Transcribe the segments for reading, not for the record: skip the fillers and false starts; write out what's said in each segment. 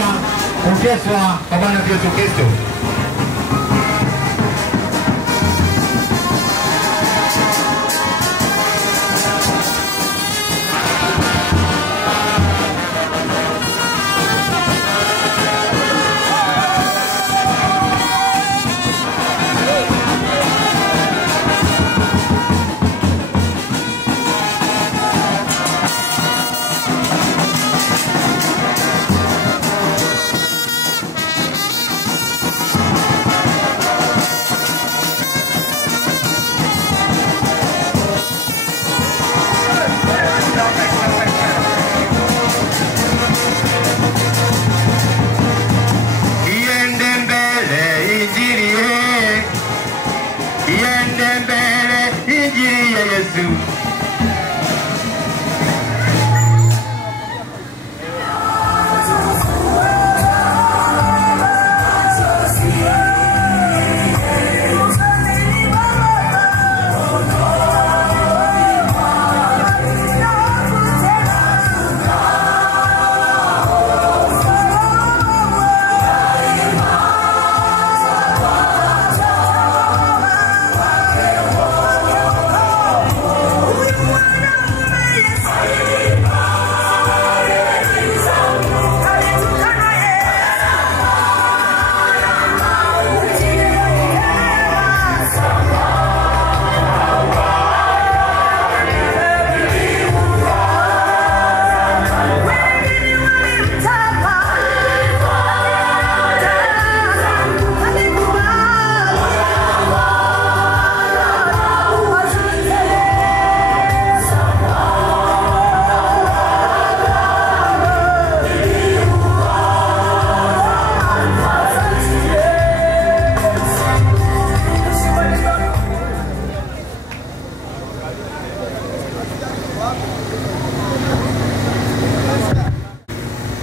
kuhudhuria kuteswa kwa Bwana Yesu Kristo.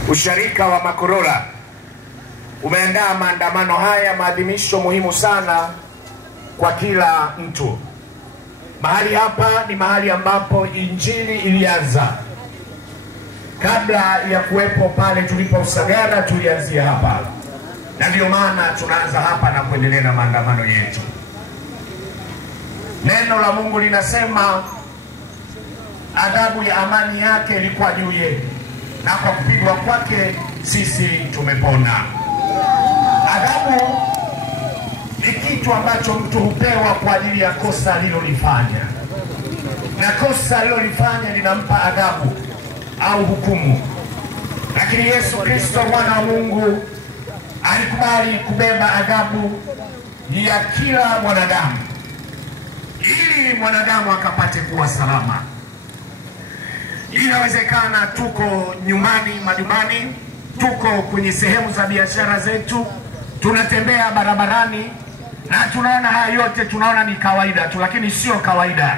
Usharika wa Makorola umeandaa maandamano haya, maadhimisho muhimu sana kwa kila mtu. Mahali hapa ni mahali ambapo injili ilianza. Kabla ya kuwepo pale tulipo Usagara, tulianzia hapa. Na ndio maana tunaanza hapa na kuendelea na maandamano yetu. Neno la Mungu linasema adhabu ya amani yake ilikuwa juu yetu, na kwa kupigwa kwake sisi tumepona. Adhabu ni kitu ambacho mtu hupewa kwa ajili ya kosa alilolifanya, na kosa alilolifanya linampa adhabu au hukumu. Lakini Yesu Kristo mwana wa Mungu alikubali kubeba adhabu ya kila mwanadamu ili mwanadamu akapate kuwa salama. Inawezekana tuko nyumbani, majumbani, tuko kwenye sehemu za biashara zetu, tunatembea barabarani na tunaona haya yote, tunaona ni kawaida tu, lakini sio kawaida.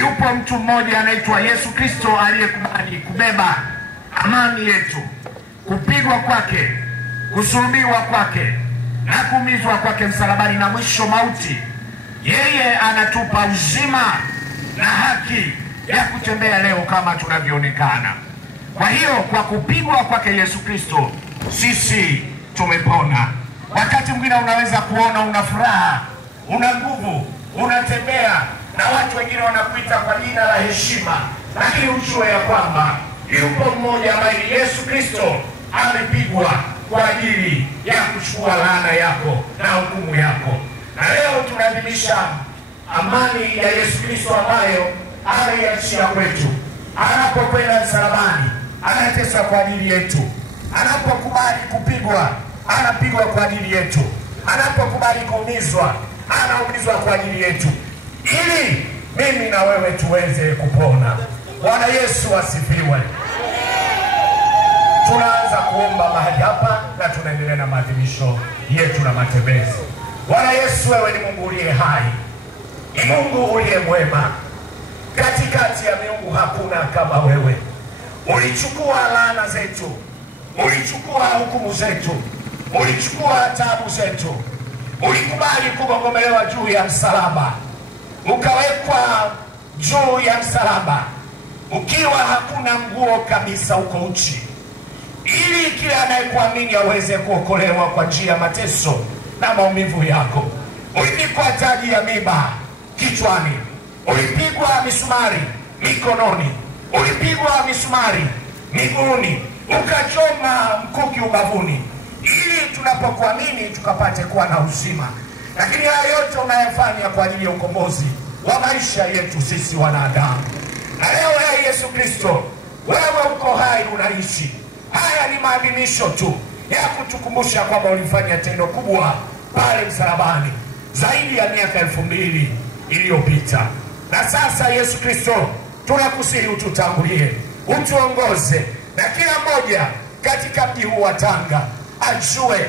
Yupo mtu mmoja anaitwa Yesu Kristo aliyekubali kubeba amani yetu, kupigwa kwake, kusulubiwa kwake na kuumizwa kwake msalabani, na mwisho mauti. Yeye anatupa uzima na haki ya kutembea leo kama tunavyoonekana. Kwa hiyo kwa kupigwa kwake Yesu Kristo sisi tumepona. Wakati mwingine unaweza kuona una furaha, una nguvu, unatembea na watu wengine wanakuita kwa jina la heshima, lakini ujue ya kwamba yupo mmoja ambaye Yesu Kristo amepigwa kwa ajili ya kuchukua laana yako na hukumu yako. Na leo tunaadhimisha amani ya Yesu Kristo ambayo ameiachia kwetu. Anapokwenda msalabani, anateswa kwa ajili yetu. Anapokubali kupigwa, anapigwa kwa ajili yetu. Anapokubali kuumizwa, anaumizwa kwa ajili yetu, ili mimi na wewe tuweze kupona. Bwana Yesu asifiwe. Tunaanza kuomba mahali hapa na tunaendelea na maadhimisho yetu na matembezi. Bwana Yesu, wewe ni Mungu uliye hai, ni Mungu uliye mwema. Katikati ya miungu hakuna kama wewe. Ulichukua laana zetu, ulichukua hukumu zetu, ulichukua taabu zetu, ulikubali kugongomelewa juu ya msalaba, ukawekwa juu ya msalaba ukiwa hakuna nguo kabisa, uko uchi, ili kila anayekuamini aweze kuokolewa kwa njia ya mateso na maumivu yako. Ulipigwa taji ya miba kichwani, ulipigwa misumari mikononi, ulipigwa misumari miguuni, ukachoma mkuki ubavuni, ili tunapokuamini tukapate kuwa na uzima. Lakini haya yote unayofanya kwa ajili ya ukombozi wa maisha yetu sisi wanadamu. Na leo ya Yesu Kristo, wewe uko hai, unaishi. Haya ni maadhimisho tu ya kutukumbusha kwamba ulifanya tendo kubwa pale msalabani zaidi ya miaka 2000 iliyopita. Na sasa Yesu Kristo, tunakusihi ututangulie, utuongoze, na kila mmoja katika mji huu wa Tanga ajue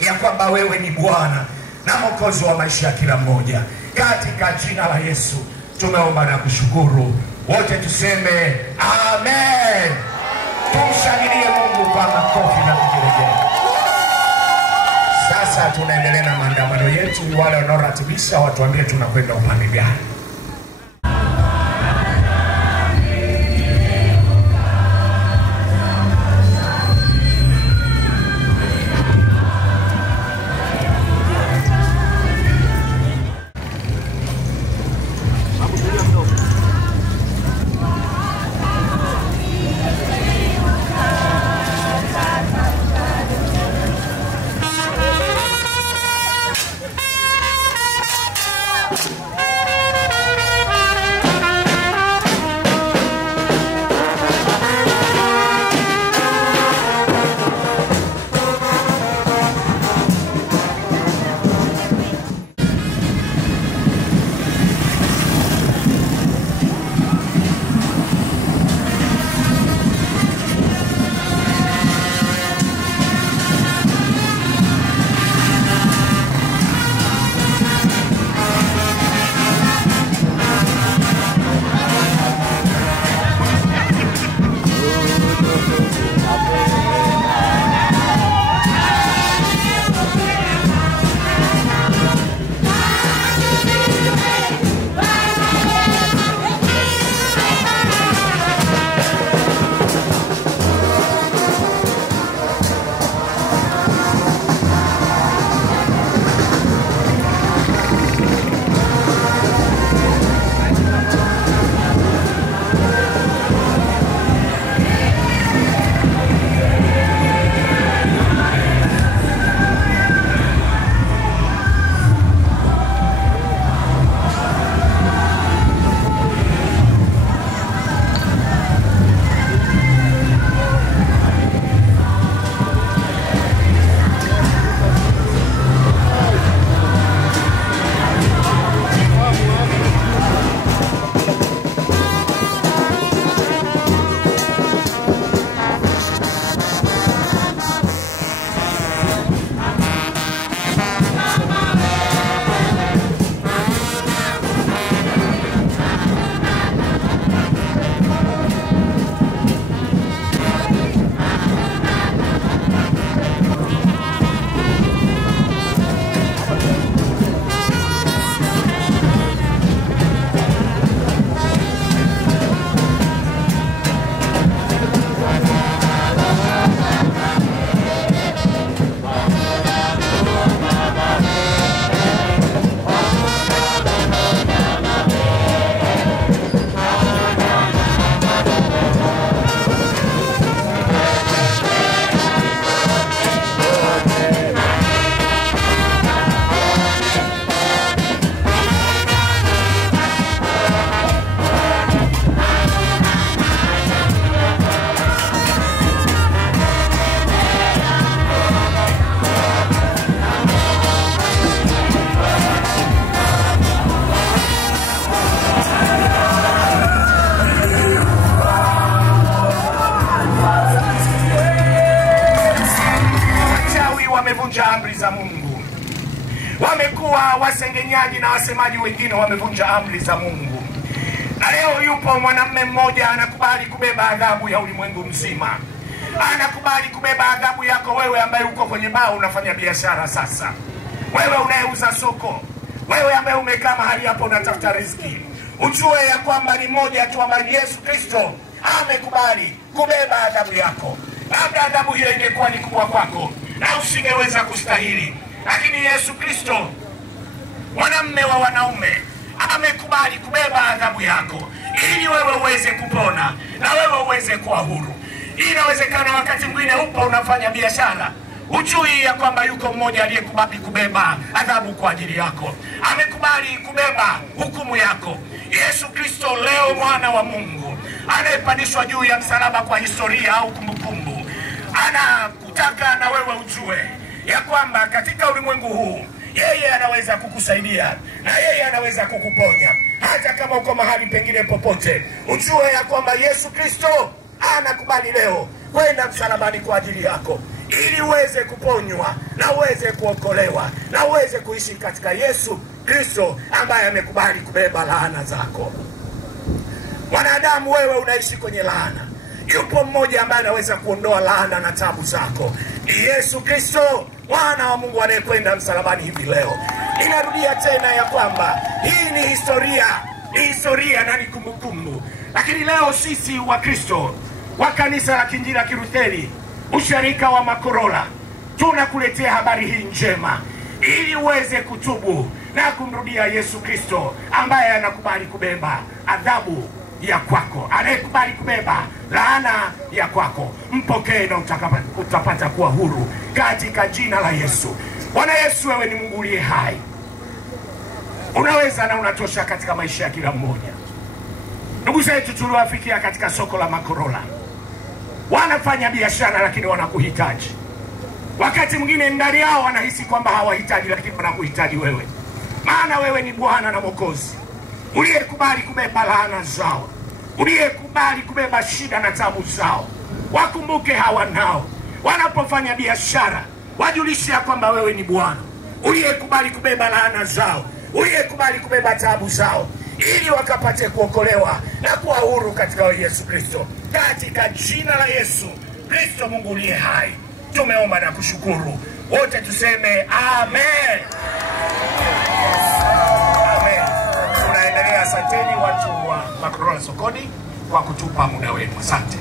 ya kwamba wewe ni Bwana na Mwokozi wa maisha ya kila mmoja. Katika jina la Yesu tumeomba na kushukuru. Wote tuseme amen. Tumshangilie Mungu kwa makofi na vigelegele. Sasa tunaendelea na maandamano yetu. Wale wanaoratibisha watuambie tunakwenda upande gani. wamekuwa wasengenyaji na wasemaji wengine wamevunja amri za Mungu. Na leo yupo mwanamume mmoja anakubali kubeba adhabu ya ulimwengu mzima. Anakubali kubeba adhabu yako wewe ambaye uko kwenye baa unafanya biashara sasa. Wewe unayeuza soko. Wewe ambaye umekaa mahali hapo unatafuta riziki. Ujue ya kwamba ni moja tu ambaye Yesu Kristo amekubali kubeba adhabu yako. labda adhabu hiyo ingekuwa ni kubwa kwako na usingeweza kustahili, lakini Yesu Kristo, mwanamume wa wanaume, amekubali kubeba adhabu yako ili wewe uweze kupona na wewe uweze kuwa huru. Inawezekana wakati mwingine upo unafanya biashara, ujui ya kwamba yuko mmoja aliyekubali kubeba adhabu kwa ajili yako, amekubali kubeba hukumu yako. Yesu Kristo leo, mwana wa Mungu anayepandishwa juu ya msalaba kwa historia au kumbukumbu, anakutaka na wewe ujue ya kwamba katika ulimwengu huu yeye anaweza kukusaidia na yeye anaweza kukuponya. Hata kama uko mahali pengine popote, ujue ya kwamba Yesu Kristo anakubali leo kwenda msalabani kwa ajili yako ili uweze kuponywa na uweze kuokolewa na uweze kuishi katika Yesu Kristo ambaye amekubali kubeba laana zako. Mwanadamu, wewe unaishi kwenye laana. Yupo mmoja ambaye anaweza kuondoa laana na tabu zako. Ni Yesu Kristo, mwana wa Mungu anayekwenda msalabani hivi leo. Ninarudia tena ya kwamba hii ni historia na ni kumbukumbu. Lakini leo sisi wa Kristo wa kanisa la Kiinjili la Kilutheri usharika wa Makorola tunakuletea habari hii njema ili uweze kutubu na kumrudia Yesu Kristo ambaye anakubali kubeba adhabu ya kwako, anayekubali kubeba laana ya kwako. Mpokee na utapata kuwa huru katika jina la Yesu. Bwana Yesu, wewe ni Mungu uliye hai, unaweza na unatosha katika maisha ya kila mmoja. Ndugu zetu tuliowafikia katika soko la Makorola wanafanya biashara lakini wanakuhitaji. Wakati mwingine ndani yao wanahisi kwamba hawahitaji, lakini wanakuhitaji wewe, maana wewe ni Bwana na Mwokozi uliyekubali kubeba laana zao, uliyekubali kubeba shida na tabu zao. Wakumbuke hawa nao wanapofanya biashara, wajulishe kwamba wewe ni Bwana uliyekubali kubeba laana zao, uliyekubali kubeba tabu zao, ili wakapate kuokolewa na kuwa huru katika Yesu Kristo. Katika jina la Yesu Kristo, Mungu uliye hai, tumeomba na kushukuru. Wote tuseme amen. Amen. Tunaendelea. Asanteni watu wa Makorola sokoni kwa kutupa muda wenu. Asante.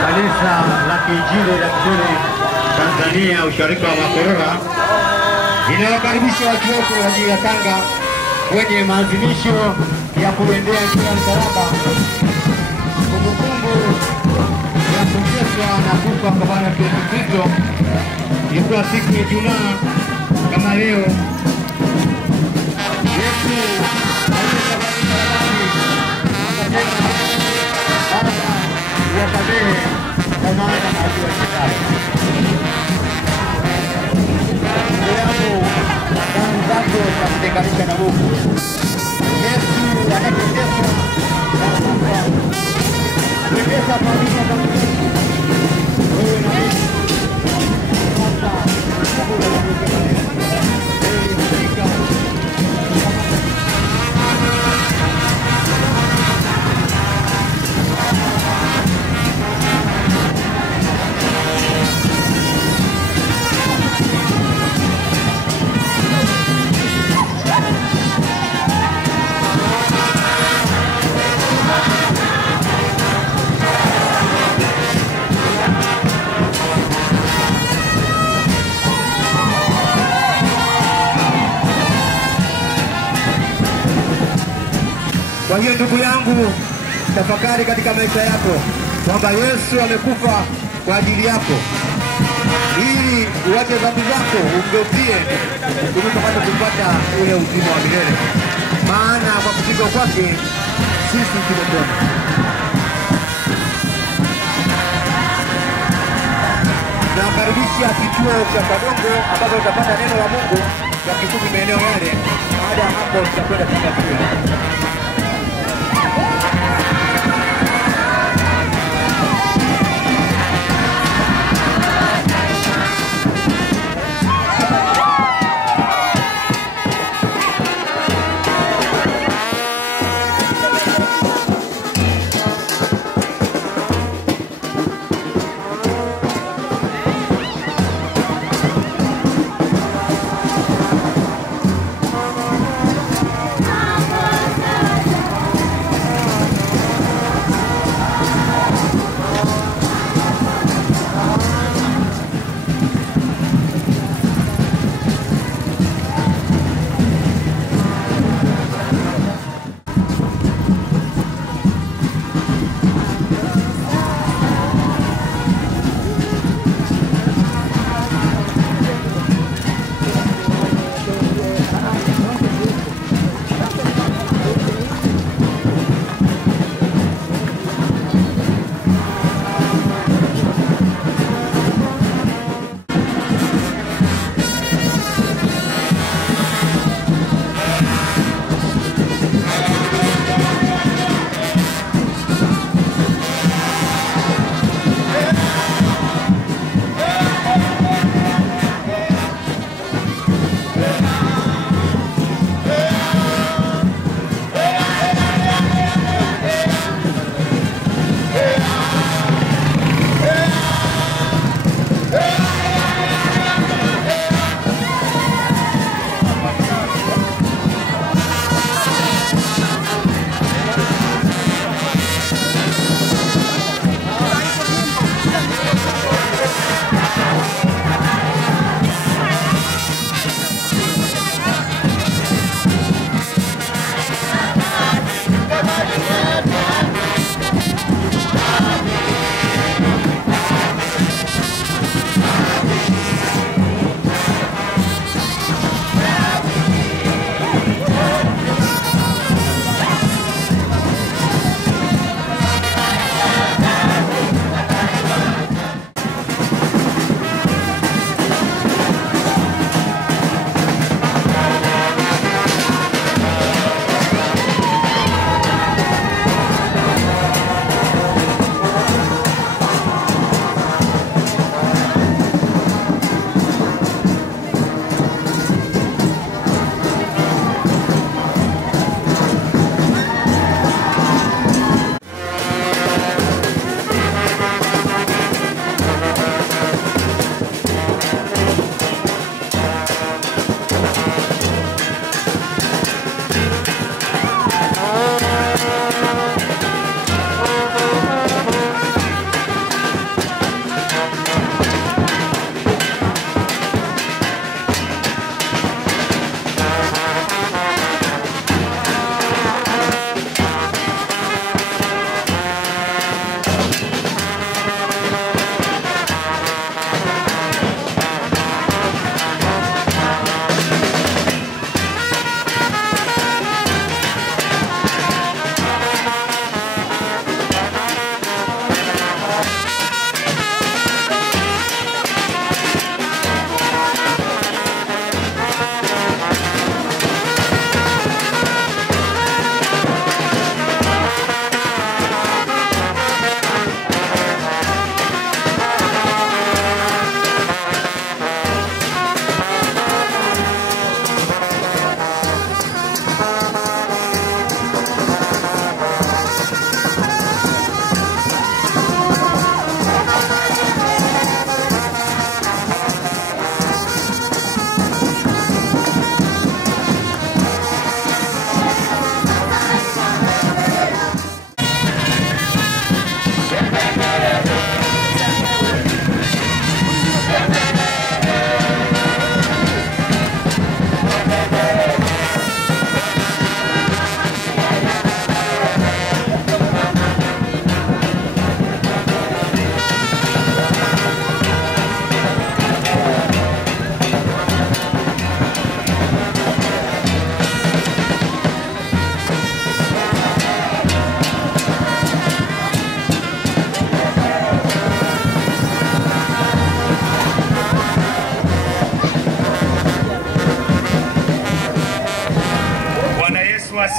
Kanisa la Kiinjili la Kilutheri Tanzania usharika wa Makorola inawakaribisha watu wote wa jiji la Tanga kwenye maadhimisho ya kuendea njia ya msalaba, kumbukumbu ya kuteswa na kufa kwa Bwana Yesu Kristo. Ilikuwa siku ya Ijumaa kama leo. Yesu aliteswa msalabani, akasema Baba, uwasamehe kwa maana hawajui watendalo. Damu zako zitakutenganisha na Mungu. Yesu anapoteswa na kufa, kuendesha maisha ya Mungu. Wewe na mimi sasa hakuna mwingine. Wewe ni mshirika. Kwa hiyo ndugu yangu, tafakari katika maisha yako kwamba Yesu amekufa kwa ajili yako ili uache dhambi zako, umgeukie ili upate kupata ule uzima wa milele, maana kwa kupigwa kwake sisi tumepona. Nakaribisha kituo cha Kadongo ambapo utapata neno la Mungu kwa kifupi maeneo yale. Baada ya hapo tutakwenda Tanga.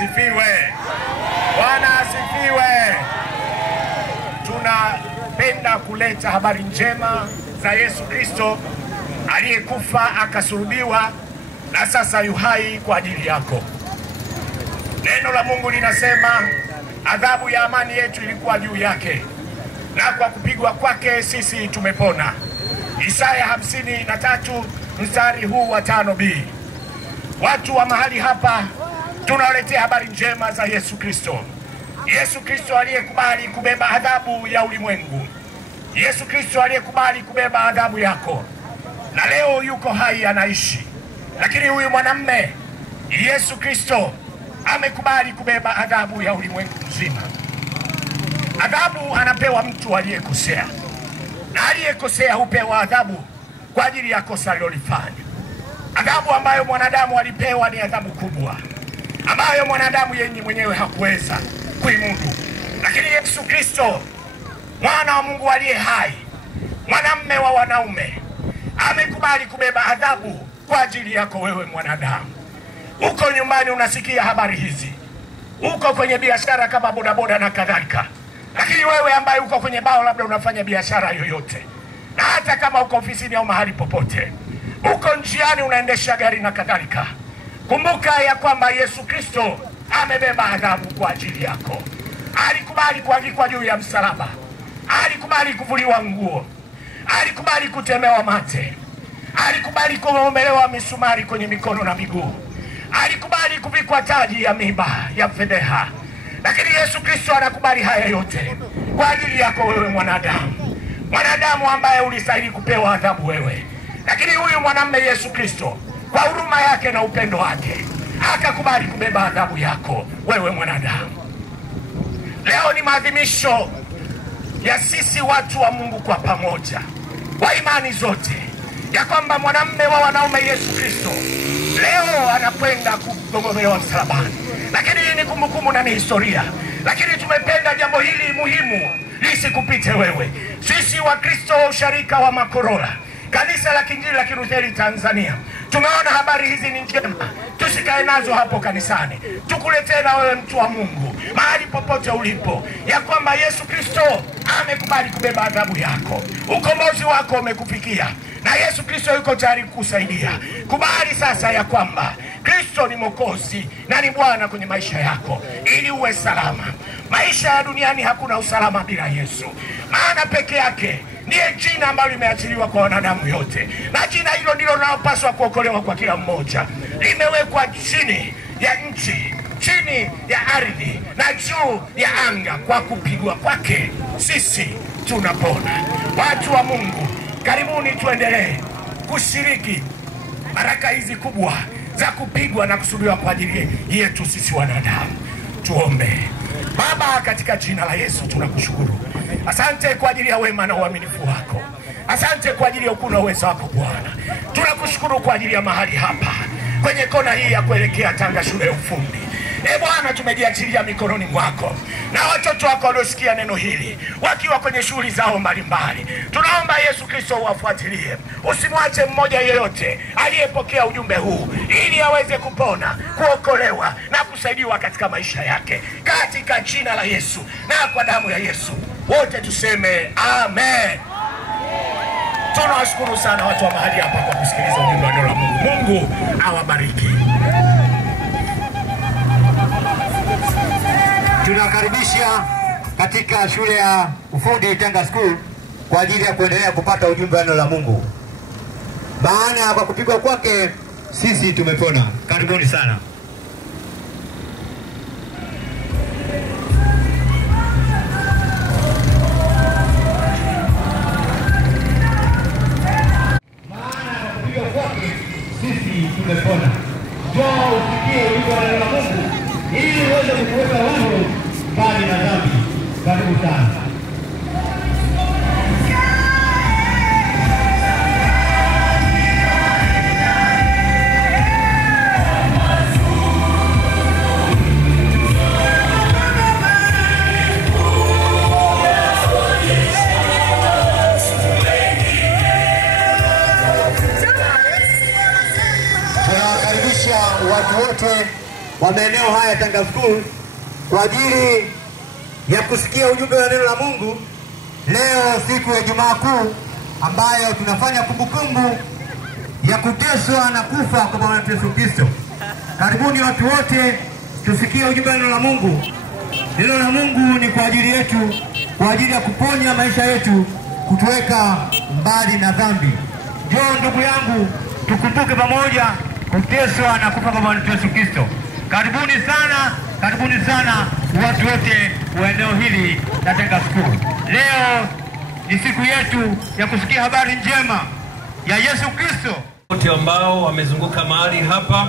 asifiwe. Bwana asifiwe. Tunapenda kuleta habari njema za Yesu Kristo aliyekufa akasulubiwa na sasa yuhai kwa ajili yako. Neno la Mungu linasema adhabu ya amani yetu ilikuwa juu yake, na kwa kupigwa kwake sisi tumepona. Isaya 53 mstari huu wa 5b. Watu wa mahali hapa tunawaletea habari njema za Yesu Kristo. Yesu Kristo aliyekubali kubeba adhabu ya ulimwengu. Yesu Kristo aliyekubali kubeba adhabu yako. Na leo yuko hai, anaishi. Lakini huyu mwanamume Yesu Kristo amekubali kubeba adhabu ya ulimwengu mzima. Adhabu anapewa mtu aliyekosea, na aliyekosea hupewa adhabu kwa ajili ya kosa alilofanya. Adhabu ambayo mwanadamu alipewa ni adhabu kubwa, ambayo mwanadamu yeye mwenyewe hakuweza kuimudu. Lakini Yesu Kristo, mwana wa Mungu aliye hai, mwanamume wa wanaume, amekubali kubeba adhabu kwa ajili yako wewe mwanadamu. Uko nyumbani unasikia habari hizi, uko kwenye biashara kama bodaboda na kadhalika, lakini wewe ambaye uko kwenye bao, labda unafanya biashara yoyote, na hata kama uko ofisini au mahali popote, uko njiani unaendesha gari na kadhalika, kumbuka ya kwamba Yesu Kristo amebeba adhabu kwa ajili yako. Alikubali kuangikwa juu ya msalaba, alikubali kuvuliwa nguo, alikubali kutemewa mate, alikubali kuomelewa misumari kwenye mikono na miguu, alikubali kuvikwa taji ya miiba ya fedheha. Lakini Yesu Kristo anakubali haya yote kwa ajili yako wewe mwanadamu, mwanadamu ambaye ulistahili kupewa adhabu wewe. Lakini huyu mwanamume Yesu Kristo kwa huruma yake na upendo wake akakubali kubeba adhabu yako wewe mwanadamu. Leo ni maadhimisho ya sisi watu wa Mungu kwa pamoja, wa imani zote, ya kwamba mwanamume wa wanaume Yesu Kristo leo anakwenda kugongomewa msalabani. Lakini hii ni kumbukumbu na ni historia, lakini tumependa jambo hili muhimu lisikupite wewe. Sisi wa Kristo wa usharika wa Makorola, kanisa la Kiinjili la Kilutheri Tanzania, tumeona habari hizi ni njema, tusikae nazo hapo kanisani, tukuletee na wewe mtu wa Mungu mahali popote ulipo, ya kwamba Yesu Kristo amekubali kubeba adhabu yako. Ukombozi wako umekufikia na Yesu Kristo yuko tayari kukusaidia. Kubali sasa ya kwamba Kristo ni Mwokozi na ni Bwana kwenye maisha yako, ili uwe salama. Maisha ya duniani hakuna usalama bila Yesu, maana peke yake ndiye jina ambalo limeachiliwa kwa wanadamu yote, na jina hilo ndilo linalopaswa kuokolewa kwa kila mmoja. Limewekwa chini ya nchi, chini ya ardhi na juu ya anga. Kwa kupigwa kwake sisi tunapona. Watu wa Mungu, karibuni tuendelee kushiriki baraka hizi kubwa za kupigwa na kusulubiwa kwa ajili yetu sisi wanadamu. Tuombe. Baba, katika jina la Yesu tunakushukuru. Asante kwa ajili ya wema na uaminifu wako. Asante kwa ajili ya ukuu na uwezo wako Bwana. Tunakushukuru kwa ajili ya mahali hapa kwenye kona hii ya kuelekea Tanga shule ya ufundi. Bwana, tumejiachilia mikononi mwako na watoto wako waliosikia neno hili wakiwa kwenye shughuli zao mbalimbali. Tunaomba Yesu Kristo uwafuatilie, usimwache mmoja yeyote aliyepokea ujumbe huu, ili aweze kupona, kuokolewa na kusaidiwa katika maisha yake, katika jina la Yesu na kwa damu ya Yesu. Wote tuseme amen. Tunawashukuru sana watu wa mahali hapa kwa kusikiliza ujumbe wa neno la Mungu. Mungu awabariki. Tunakaribisha katika shule ya ufundi Tanga School kwa ajili ya kuendelea kupata ujumbe wa neno la Mungu. Maana kwa kupigwa kwake sisi tumepona. Karibuni sana. Maana kwa kupigwa kwake sisi tumepona. Njoo usikie ujumbe wa neno la Mungu ili uweze kukuweka huru mbali na dhambi. Karibu sana. Tunawakaribisha watu wote wa maeneo haya Tanga School kwa ajili ya kusikia ujumbe wa neno la Mungu leo, siku ya Ijumaa Kuu, ambayo tunafanya kumbukumbu ya kuteswa na kufa kwa Bwana Yesu Kristo. Karibuni watu wote tusikie ujumbe wa neno la Mungu. Neno la Mungu ni kwa ajili yetu, kwa ajili ya kuponya maisha yetu, kutuweka mbali na dhambi. Njoo ndugu yangu, tukumbuke pamoja kuteswa na kufa kwa Bwana Yesu Kristo. Karibuni sana watu wote wa eneo hili la Tanga School. Leo ni siku yetu ya kusikia habari njema ya Yesu Kristo. Wote ambao wamezunguka mahali hapa,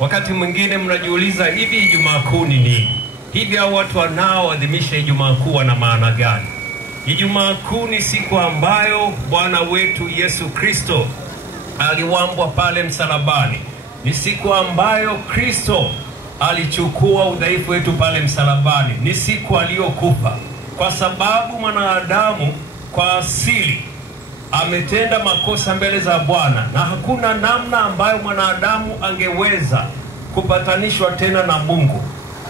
wakati mwingine mnajiuliza hivi Ijumaa Kuu ni nini? Hivi hao watu wanaoadhimisha Ijumaa Kuu wana maana gani? Ijumaa Kuu ni siku ambayo Bwana wetu Yesu Kristo aliwambwa pale msalabani. Ni siku ambayo Kristo alichukua udhaifu wetu pale msalabani. Ni siku aliyokufa kwa sababu mwanadamu kwa asili ametenda makosa mbele za Bwana, na hakuna namna ambayo mwanadamu angeweza kupatanishwa tena na Mungu.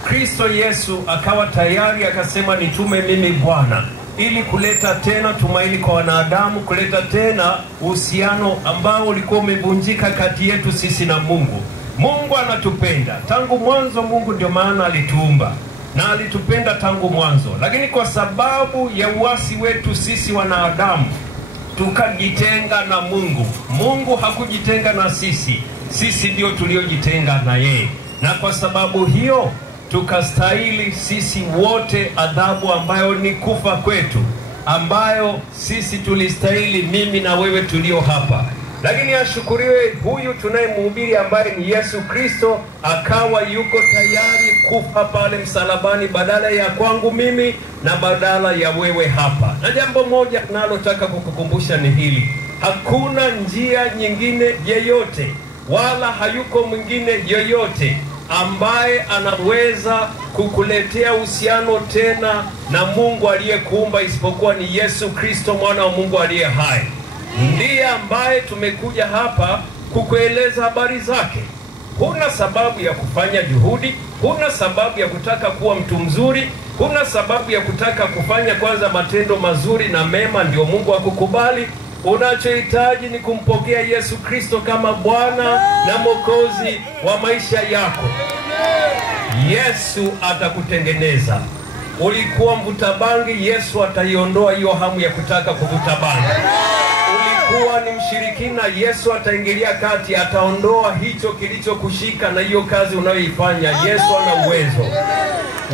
Kristo Yesu akawa tayari akasema, nitume mimi Bwana, ili kuleta tena tumaini kwa wanadamu, kuleta tena uhusiano ambao ulikuwa umevunjika kati yetu sisi na Mungu. Mungu anatupenda tangu mwanzo. Mungu ndio maana alituumba na alitupenda tangu mwanzo, lakini kwa sababu ya uasi wetu sisi wanadamu tukajitenga na Mungu. Mungu hakujitenga na sisi, sisi ndio tuliojitenga na yeye, na kwa sababu hiyo tukastahili sisi wote adhabu ambayo ni kufa kwetu, ambayo sisi tulistahili, mimi na wewe tulio hapa. Lakini ashukuriwe huyu tunayemhubiri ambaye ni Yesu Kristo, akawa yuko tayari kufa pale msalabani badala ya kwangu mimi na badala ya wewe hapa. Na jambo moja nalotaka kukukumbusha ni hili: hakuna njia nyingine yeyote wala hayuko mwingine yoyote ambaye anaweza kukuletea uhusiano tena na Mungu aliyekuumba isipokuwa ni Yesu Kristo, mwana wa Mungu aliye hai. Ndiye ambaye tumekuja hapa kukueleza habari zake. Huna sababu ya kufanya juhudi, huna sababu ya kutaka kuwa mtu mzuri, huna sababu ya kutaka kufanya kwanza matendo mazuri na mema ndio Mungu akukubali. Unachohitaji ni kumpokea Yesu Kristo kama Bwana na Mwokozi wa maisha yako. Yesu atakutengeneza. Ulikuwa mvuta bangi, Yesu ataiondoa hiyo hamu ya kutaka kuvuta bangi. Ulikuwa ni mshirikina, Yesu ataingilia kati, ataondoa hicho kilichokushika na hiyo kazi unayoifanya. Yesu ana uwezo.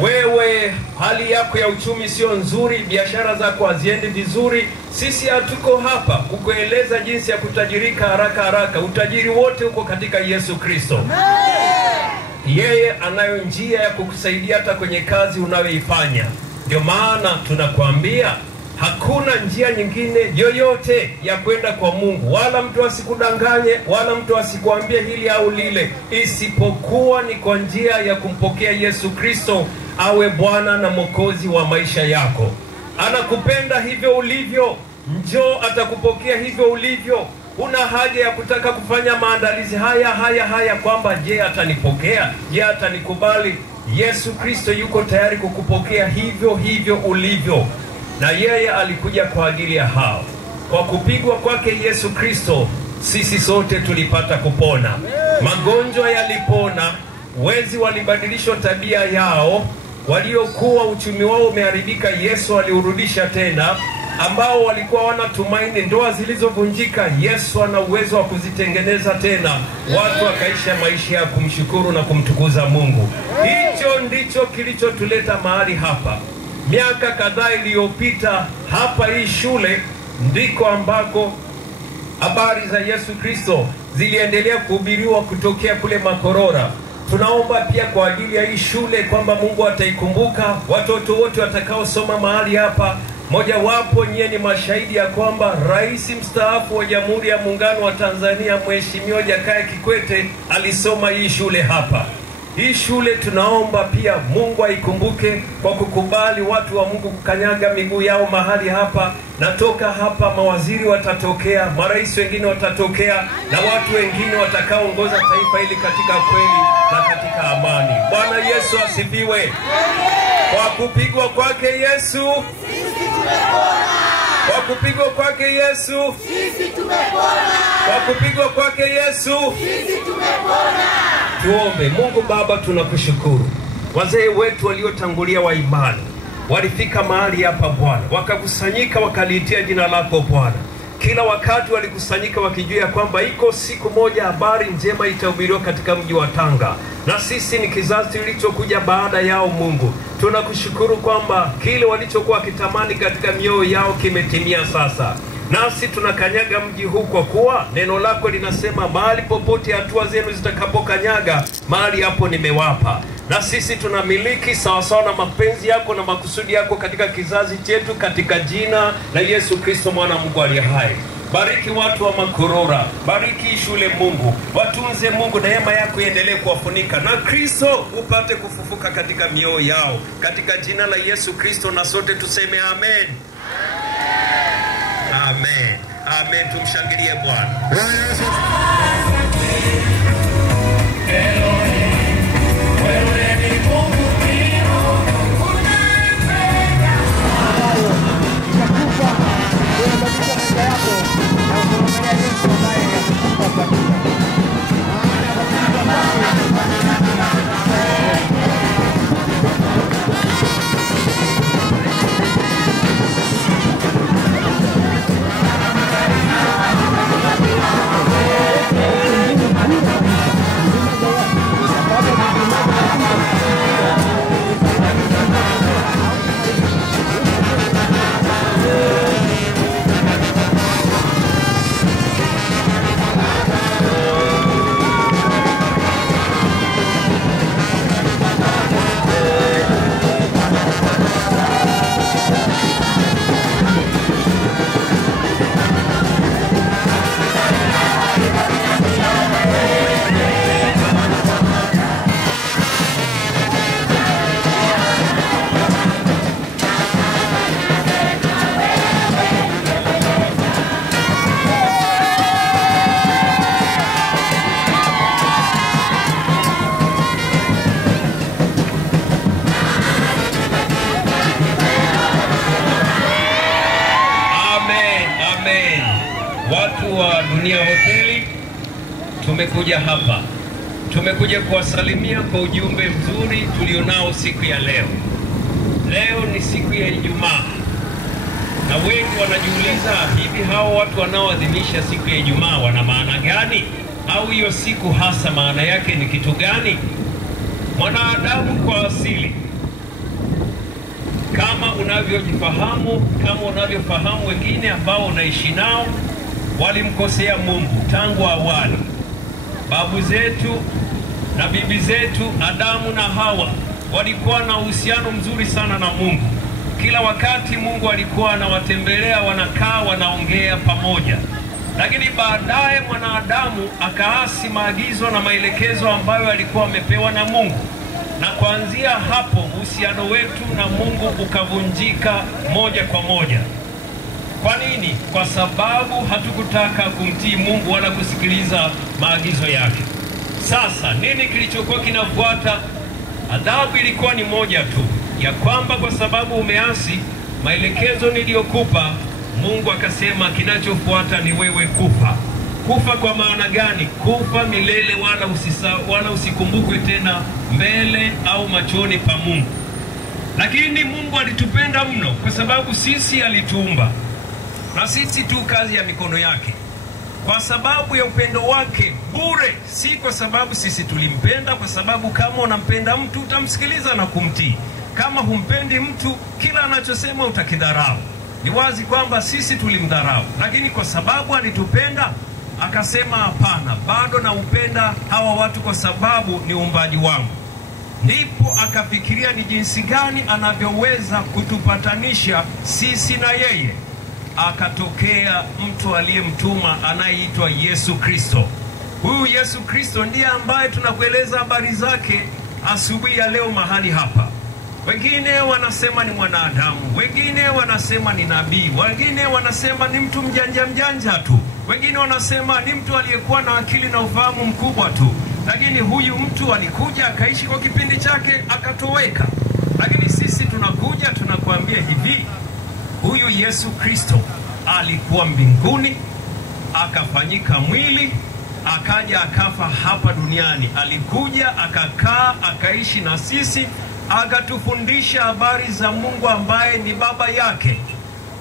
Wewe hali yako ya uchumi sio nzuri, biashara zako haziendi vizuri, sisi hatuko hapa kukueleza jinsi ya kutajirika haraka. Utajiri wote uko katika Yesu Kristo. Yeye anayo njia ya kukusaidia hata kwenye kazi unayoifanya. Ndio maana tunakuambia hakuna njia nyingine yoyote ya kwenda kwa Mungu, wala mtu asikudanganye, wala mtu asikuambie hili au lile, isipokuwa ni kwa njia ya kumpokea Yesu Kristo awe Bwana na Mwokozi wa maisha yako. Anakupenda hivyo ulivyo, njoo atakupokea hivyo ulivyo. Una haja ya kutaka kufanya maandalizi haya kwamba je, atanipokea? Je, atanikubali? Yesu Kristo yuko tayari kukupokea hivyo ulivyo. Na yeye alikuja kwa ajili ya hao. Kwa kupigwa kwake Yesu Kristo sisi sote tulipata kupona. Magonjwa yalipona, wezi walibadilishwa tabia yao, waliokuwa uchumi wao umeharibika Yesu aliurudisha tena, ambao walikuwa wana tumaini, ndoa zilizovunjika Yesu ana uwezo wa kuzitengeneza tena, watu wakaisha maisha ya kumshukuru na kumtukuza Mungu. Hicho ndicho kilichotuleta mahali hapa. Miaka kadhaa iliyopita hapa hii shule ndiko ambako habari za Yesu Kristo ziliendelea kuhubiriwa kutokea kule Makorora. Tunaomba pia kwa ajili ya hii shule kwamba Mungu ataikumbuka watoto wote watakaosoma mahali hapa. Moja wapo nyie ni mashahidi ya kwamba Rais mstaafu wa Jamhuri ya Muungano wa Tanzania Mheshimiwa Jakaya Kikwete alisoma hii shule hapa. Hii shule tunaomba pia Mungu aikumbuke kwa kukubali watu wa Mungu kukanyaga miguu yao mahali hapa. Natoka hapa mawaziri watatokea, marais wengine watatokea, na watu wengine watakaoongoza taifa hili katika kweli na katika amani. Bwana Yesu asifiwe. Kwa kupigwa kwake Yesu sisi tumepona. Kwa kupigwa kwake Yesu sisi tumepona. Kwa kupigwa kwake Yesu sisi tumepona. Tuombe. Mungu Baba, tunakushukuru. Wazee wetu waliotangulia wa imani walifika mahali hapa Bwana, wakakusanyika wakaliitia jina lako Bwana. Kila wakati walikusanyika wakijua kwamba iko siku moja habari njema itahubiriwa katika mji wa Tanga, na sisi ni kizazi kilichokuja baada yao. Mungu, tunakushukuru kwamba kile walichokuwa kitamani katika mioyo yao kimetimia sasa. Nasi tunakanyaga mji huu kwa kuwa neno lako linasema mahali popote hatua zenu zitakapokanyaga, mahali hapo nimewapa. Na sisi tunamiliki sawasawa na mapenzi yako na makusudi yako katika kizazi chetu, katika jina la Yesu Kristo mwana Mungu aliye hai. Bariki watu wa Makorora, bariki shule Mungu, watunze Mungu, neema yako iendelee kuwafunika, na Kristo upate kufufuka katika mioyo yao, katika jina la Yesu Kristo, na sote tuseme amen. Amen. Amen. Tumshangilie Bwana. Watu wa Dunia Hoteli, tumekuja hapa, tumekuja kuwasalimia kwa ujumbe mzuri tulionao siku ya leo. Leo ni siku ya Ijumaa, na wengi wanajiuliza, hivi hao watu wanaoadhimisha siku ya Ijumaa wana maana gani? Au hiyo siku hasa maana yake ni kitu gani? Mwanadamu kwa asili, kama unavyojifahamu, kama unavyofahamu wengine ambao unaishi nao, walimkosea Mungu tangu awali. Babu zetu na bibi zetu Adamu na Hawa walikuwa na uhusiano mzuri sana na Mungu. Kila wakati Mungu alikuwa anawatembelea, wanakaa wanaongea pamoja. Lakini baadaye mwanadamu akaasi maagizo na maelekezo ambayo alikuwa amepewa na Mungu, na kuanzia hapo uhusiano wetu na Mungu ukavunjika moja kwa moja. Kwa nini? Kwa sababu hatukutaka kumtii Mungu wala kusikiliza maagizo yake. Sasa nini kilichokuwa kinafuata? Adhabu ilikuwa ni moja tu, ya kwamba kwa sababu umeasi maelekezo niliyokupa, Mungu akasema kinachofuata ni wewe kufa. Kufa kwa maana gani? Kufa milele, wala usikumbukwe tena mbele au machoni pa Mungu. Lakini Mungu alitupenda mno, kwa sababu sisi alituumba, na sisi tu kazi ya mikono yake. Kwa sababu ya upendo wake bure, si kwa sababu sisi tulimpenda, kwa sababu kama unampenda mtu utamsikiliza na kumtii. Kama humpendi mtu, kila anachosema utakidharau. Ni wazi kwamba sisi tulimdharau, lakini kwa sababu alitupenda akasema hapana, bado na upenda hawa watu kwa sababu ni uumbaji wangu. Ndipo akafikiria ni jinsi gani anavyoweza kutupatanisha sisi na yeye. Akatokea mtu aliyemtuma anayeitwa Yesu Kristo. Huyu Yesu Kristo ndiye ambaye tunakueleza habari zake asubuhi ya leo mahali hapa. Wengine wanasema ni mwanadamu, wengine wanasema ni nabii, wengine wanasema ni mtu mjanja tu, wengine wanasema ni mtu aliyekuwa na akili na ufahamu mkubwa tu. Lakini huyu mtu alikuja akaishi kwa kipindi chake akatoweka. Lakini sisi tunakuja tunakuambia hivi, huyu Yesu Kristo alikuwa mbinguni, akafanyika mwili, akaja akafa hapa duniani. Alikuja akakaa akaishi na sisi, akatufundisha habari za Mungu ambaye ni baba yake.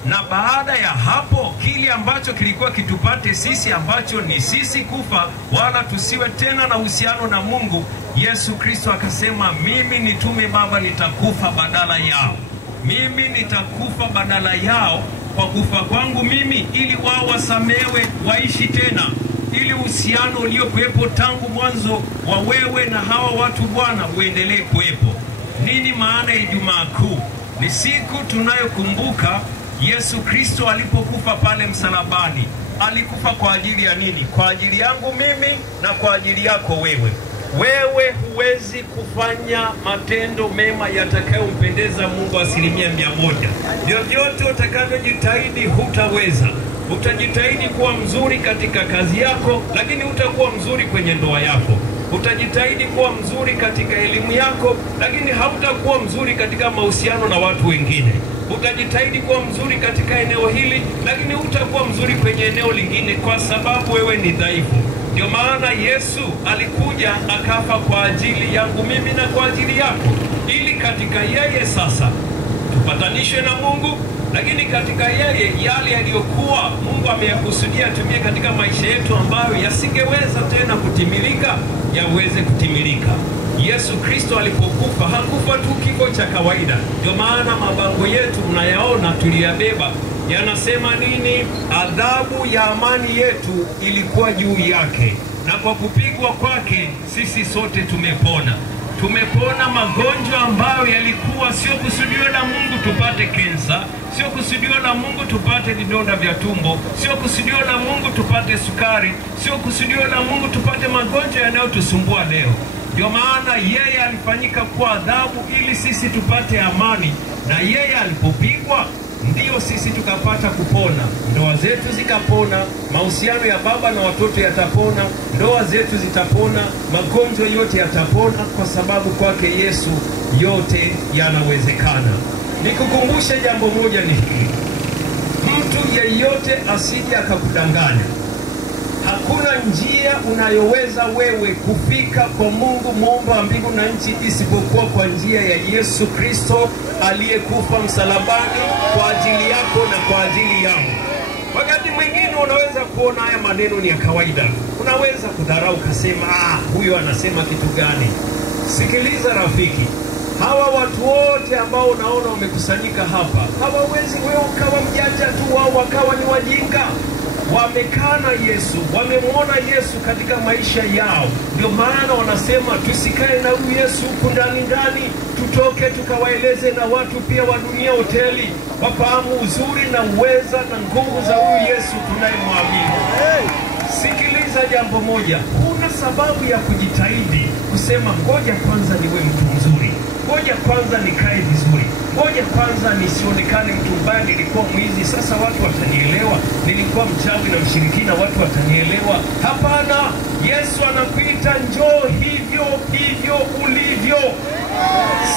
Na baada ya hapo, kile ambacho kilikuwa kitupate sisi, ambacho ni sisi kufa wala tusiwe tena na uhusiano na Mungu, Yesu Kristo akasema, mimi nitume Baba, nitakufa badala yao. Mimi nitakufa badala yao kwa kufa kwangu mimi, ili wao wasamewe, waishi tena, ili uhusiano uliokuwepo tangu mwanzo wa wewe na hawa watu Bwana uendelee kuwepo. Nini maana ya Ijumaa Kuu? Ni siku tunayokumbuka Yesu Kristo alipokufa pale msalabani. Alikufa kwa ajili ya nini? Kwa ajili yangu mimi na kwa ajili yako wewe. Wewe huwezi kufanya matendo mema yatakayompendeza Mungu 100%. Vyovyote utakavyojitahidi hutaweza. Utajitahidi kuwa mzuri katika kazi yako, lakini hutakuwa mzuri kwenye ndoa yako. Utajitahidi kuwa mzuri katika elimu yako, lakini hautakuwa mzuri katika mahusiano na watu wengine. Utajitahidi kuwa mzuri katika eneo hili, lakini hutakuwa mzuri kwenye eneo lingine, kwa sababu wewe ni dhaifu. Ndio maana Yesu alikuja akafa kwa ajili yangu mimi na kwa ajili yako, ili katika yeye sasa tupatanishwe na Mungu, lakini katika yeye yale yaliyokuwa Mungu ameyakusudia tumie katika maisha yetu ambayo yasingeweza tena kutimilika, yaweze kutimilika. Yesu Kristo alipokufa hakufa tu kifo cha kawaida. Ndio maana mabango yetu mnayaona tuliyabeba yanasema nini? Adhabu ya amani yetu ilikuwa juu yake, na kwa kupigwa kwake sisi sote tumepona. Tumepona magonjwa ambayo yalikuwa sio kusudio la Mungu tupate kensa, sio kusudio la Mungu tupate vidonda vya tumbo, sio kusudio la Mungu tupate sukari, sio kusudio la Mungu tupate magonjwa yanayotusumbua leo. Ndio maana yeye alifanyika kwa adhabu ili sisi tupate amani, na yeye alipopigwa ndio sisi tukapata kupona. Ndoa zetu zikapona, mahusiano ya baba na watoto yatapona, ndoa zetu zitapona, magonjwa yote yatapona, kwa sababu kwake Yesu yote yanawezekana. Nikukumbushe jambo moja ni hili, mtu yeyote asije akakudanganya. Hakuna njia unayoweza wewe kufika kwa Mungu muumba wa mbingu na nchi isipokuwa kwa njia ya Yesu Kristo aliyekufa msalabani kwa ajili yako na kwa ajili yangu. Wakati mwingine unaweza kuona haya maneno ni ya kawaida, unaweza kudharau kasema, huyo anasema kitu gani? Sikiliza rafiki, hawa watu wote ambao unaona wamekusanyika hapa, hawawezi wewe ukawa mjanja tu, wao wakawa ni wajinga. Wamekana Yesu, wamemwona Yesu katika maisha yao. Ndio maana wanasema tusikae na huyu Yesu huku ndani, tutoke tukawaeleze na watu pia wa dunia hoteli wafahamu uzuri na uweza na nguvu za huyu Yesu tunayemwamini. Sikiliza jambo moja, huna sababu ya kujitahidi kusema ngoja kwanza niwe mtu mzuri, ngoja kwanza nikae vizuri, ngoja kwanza nisionekane mtu mbaya, nilikuwa mwizi sasa watu watanielewa, nilikuwa mchawi na mshirikina watu watanielewa. Hapana, Yesu anakuita njoo hivyo hivyo ulivyo.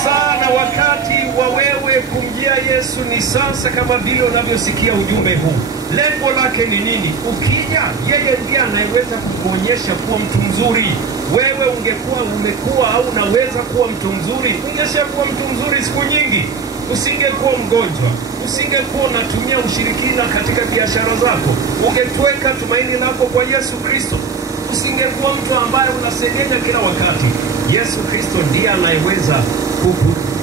Sana wakati wa wewe kumjia Yesu ni sasa, kama vile unavyosikia ujumbe huu. Lengo lake ni nini? Ukija, yeye ndiye anayeweza kukuonyesha kuwa mtu mzuri. Wewe umekuwa au unaweza kuwa mtu mzuri, ungeshakuwa mtu mzuri siku nyingi. Usingekuwa mgonjwa, usingekuwa unatumia ushirikina katika biashara zako, ungetweka tumaini lako kwa Yesu Kristo. Usingekuwa mtu ambaye unasengenya kila wakati. Yesu Kristo ndiye anayeweza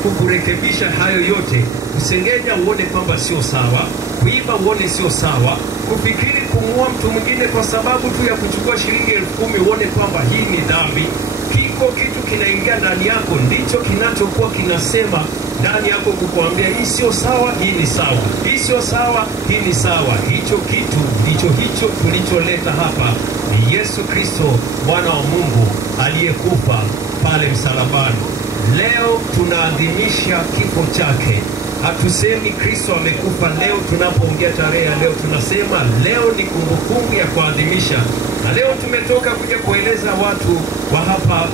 kukurekebisha hayo yote. Kusengenya uone kwamba sio sawa, kuiba uone sio sawa, kufikiri kumuua mtu mwingine kwa sababu tu ya kuchukua shilingi 10,000 uone kwamba hii ni dhambi. Kiko kitu kinaingia ndani yako, ndicho kinachokuwa kinasema ndani yako kukuambia hii sio sawa, hii ni sawa, hii sio sawa, hii ni sawa. Hicho kitu ndicho hicho tulicholeta hapa, ni Yesu Kristo Bwana wa Mungu aliyekufa pale msalabani. Leo tunaadhimisha kifo chake. Hatusemi Kristo amekufa leo tunapoongea tarehe ya leo, tunasema leo ni kumbukumbu ya kuadhimisha. Na leo tumetoka kuja kueleza watu wa hapa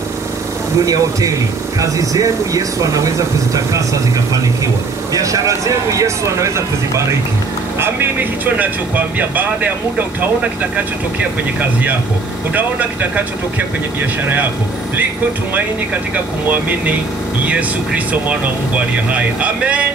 Dunia Hoteli, kazi zenu Yesu anaweza kuzitakasa zikafanikiwa. Biashara zenu Yesu anaweza kuzibariki. Amini hicho ninachokuambia, baada ya muda utaona kitakachotokea kwenye kazi yako. Utaona kitakachotokea kwenye biashara yako. Liko tumaini katika kumwamini Yesu Kristo mwana wa Mungu aliye hai. Amen.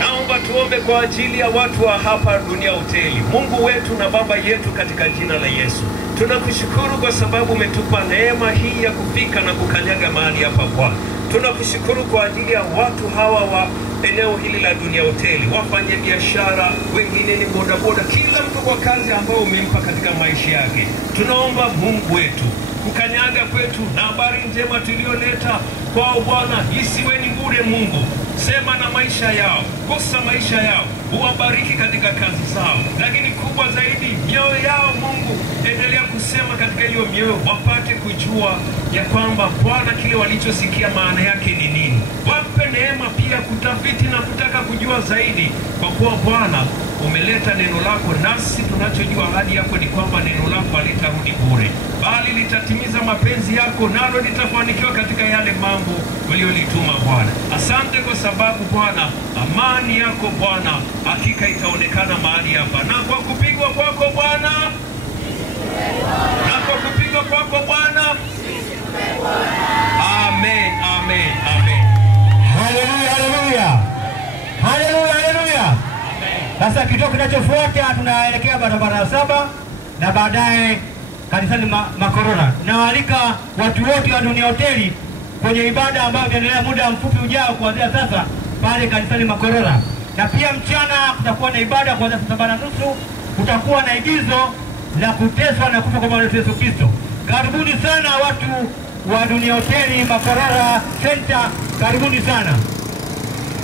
Naomba tuombe kwa ajili ya watu wa hapa Dunia Hoteli. Mungu wetu na Baba yetu, katika jina la Yesu, tunakushukuru kwa sababu umetupa neema hii ya kufika na kukanyaga mahali hapa Bwana. Tunakushukuru kwa ajili ya watu hawa wa eneo hili la Dunia Hoteli, wafanye biashara, wengine ni bodaboda, kila mtu kwa kazi ambayo umempa katika maisha yake. Tunaomba Mungu wetu kukanyaga kwetu na habari njema tulioleta kwao Bwana isiwe ni bure. Mungu, sema na maisha yao, gusa maisha yao, uwabariki katika kazi zao, lakini kubwa zaidi mioyo yao Mungu, endelea kusema katika hiyo mioyo, wapate kujua ya kwamba Bwana kile walichosikia maana yake ni nini. Wape neema pia kutafiti na kutaka kujua zaidi, kwa kuwa Bwana umeleta neno lako, nasi tunachojua ahadi yako ni kwamba neno lako halitarudi bure, bali litatimiza mapenzi yako, nalo litafanikiwa katika yale mambo uliyolituma Bwana. Asante kwa sababu Bwana, amani yako Bwana hakika itaonekana mahali hapa, na kwa kupigwa kwako Bwana, na kwa kupigwa kwako Bwana. Amen, amen, amen. Haleluya, haleluya. Haleluya, haleluya. Sasa kitu kinachofuata tunaelekea barabara 7 na baadaye kanisani Makorora. Nawaalika watu wote wa Dunia Hoteli kwenye ibada ambayo itaendelea muda mfupi ujao kuanzia sasa pale kanisani Makorora. Na pia mchana kutakuwa na ibada kuanzia saa 7:30, kutakuwa na igizo la kuteswa na kufa kwa Bwana Yesu Kristo. Karibuni sana watu wa Dunia Hoteli Makorora Center, karibuni sana.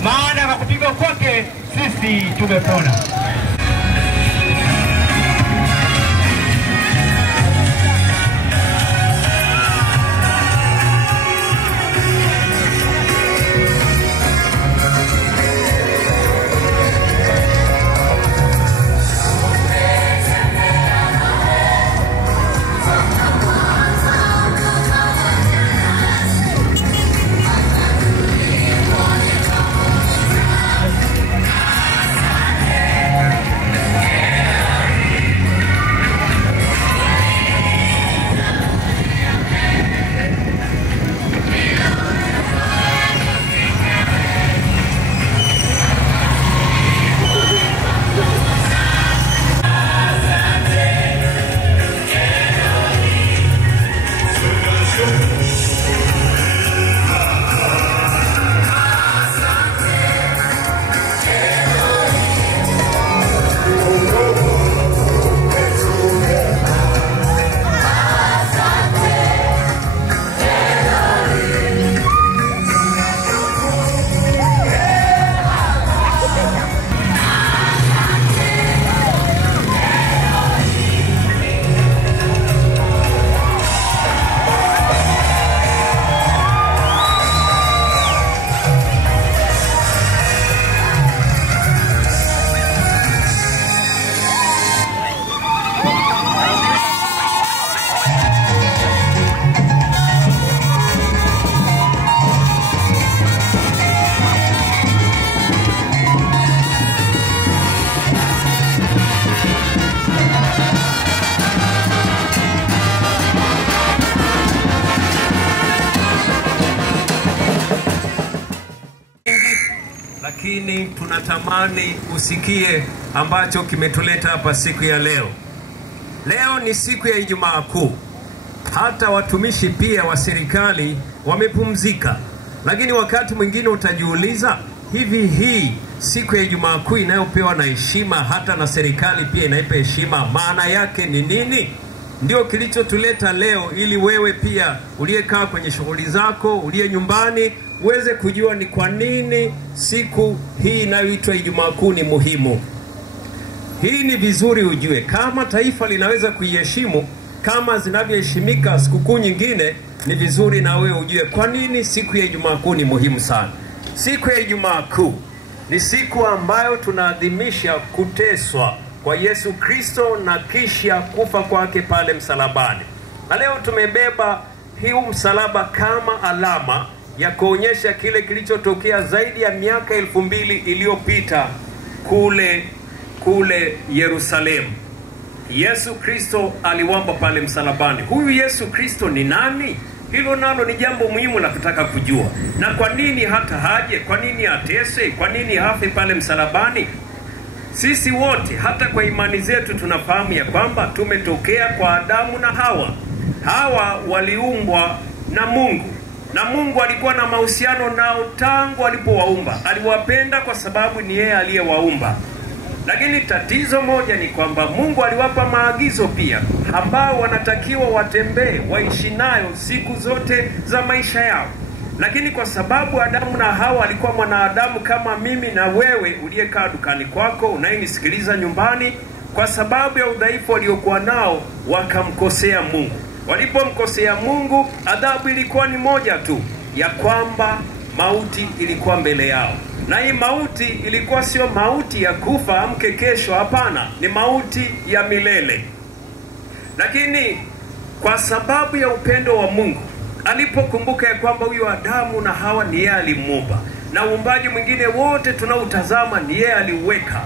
Maana kwa kupigwa kwake sisi tumepona. Lakini tunatamani usikie ambacho kimetuleta hapa siku ya leo. Leo ni siku ya Ijumaa Kuu. Hata watumishi pia wa serikali wamepumzika. Lakini wakati mwingine utajiuliza, hivi hii siku ya Ijumaa Kuu inayopewa na heshima, hata na serikali pia inaipa heshima, maana yake ni nini? Ndio kilichotuleta leo, ili wewe pia uliyekaa kwenye shughuli zako, uliye nyumbani, uweze kujua ni kwa nini siku hii inayoitwa Ijumaa Kuu ni muhimu. Hii ni vizuri ujue, kama taifa linaweza kuiheshimu kama zinavyoheshimika sikukuu nyingine, ni vizuri na wewe ujue kwa nini siku ya Ijumaa Kuu ni muhimu sana. Siku ya Ijumaa Kuu ni siku ambayo tunaadhimisha kuteswa kwa Yesu Kristo na kisha kufa kwake pale msalabani. Na leo tumebeba hii msalaba kama alama ya kuonyesha kile kilichotokea zaidi ya miaka 2000 iliyopita kule Yerusalemu. Yesu Kristo aliwamba pale msalabani. Huyu Yesu Kristo ni nani? Hilo nalo ni jambo muhimu la kutaka kujua. Na kwa nini hata haje? Kwa nini atese? Kwa nini afe pale msalabani? Sisi wote hata kwa imani zetu tunafahamu ya kwamba tumetokea kwa Adamu na Hawa. Hawa waliumbwa na Mungu. Na Mungu alikuwa na mahusiano nao tangu alipowaumba. Aliwapenda kwa sababu ni yeye aliyewaumba. Lakini tatizo moja ni kwamba Mungu aliwapa maagizo pia ambao wanatakiwa watembee, waishi nayo siku zote za maisha yao. Lakini kwa sababu Adamu na Hawa alikuwa mwanadamu kama mimi na wewe uliyekaa dukani kwako, unayenisikiliza nyumbani, kwa sababu ya udhaifu waliokuwa nao wakamkosea Mungu. Walipomkosea Mungu, adhabu ilikuwa ni moja tu, ya kwamba mauti ilikuwa mbele yao. Na hii mauti ilikuwa sio mauti ya kufa amke kesho, hapana, ni mauti ya milele. Lakini kwa sababu ya upendo wa Mungu, alipokumbuka ya kwamba huyo Adamu na Hawa ni yeye alimuumba, na uumbaji mwingine wote tunautazama ni yeye aliuweka,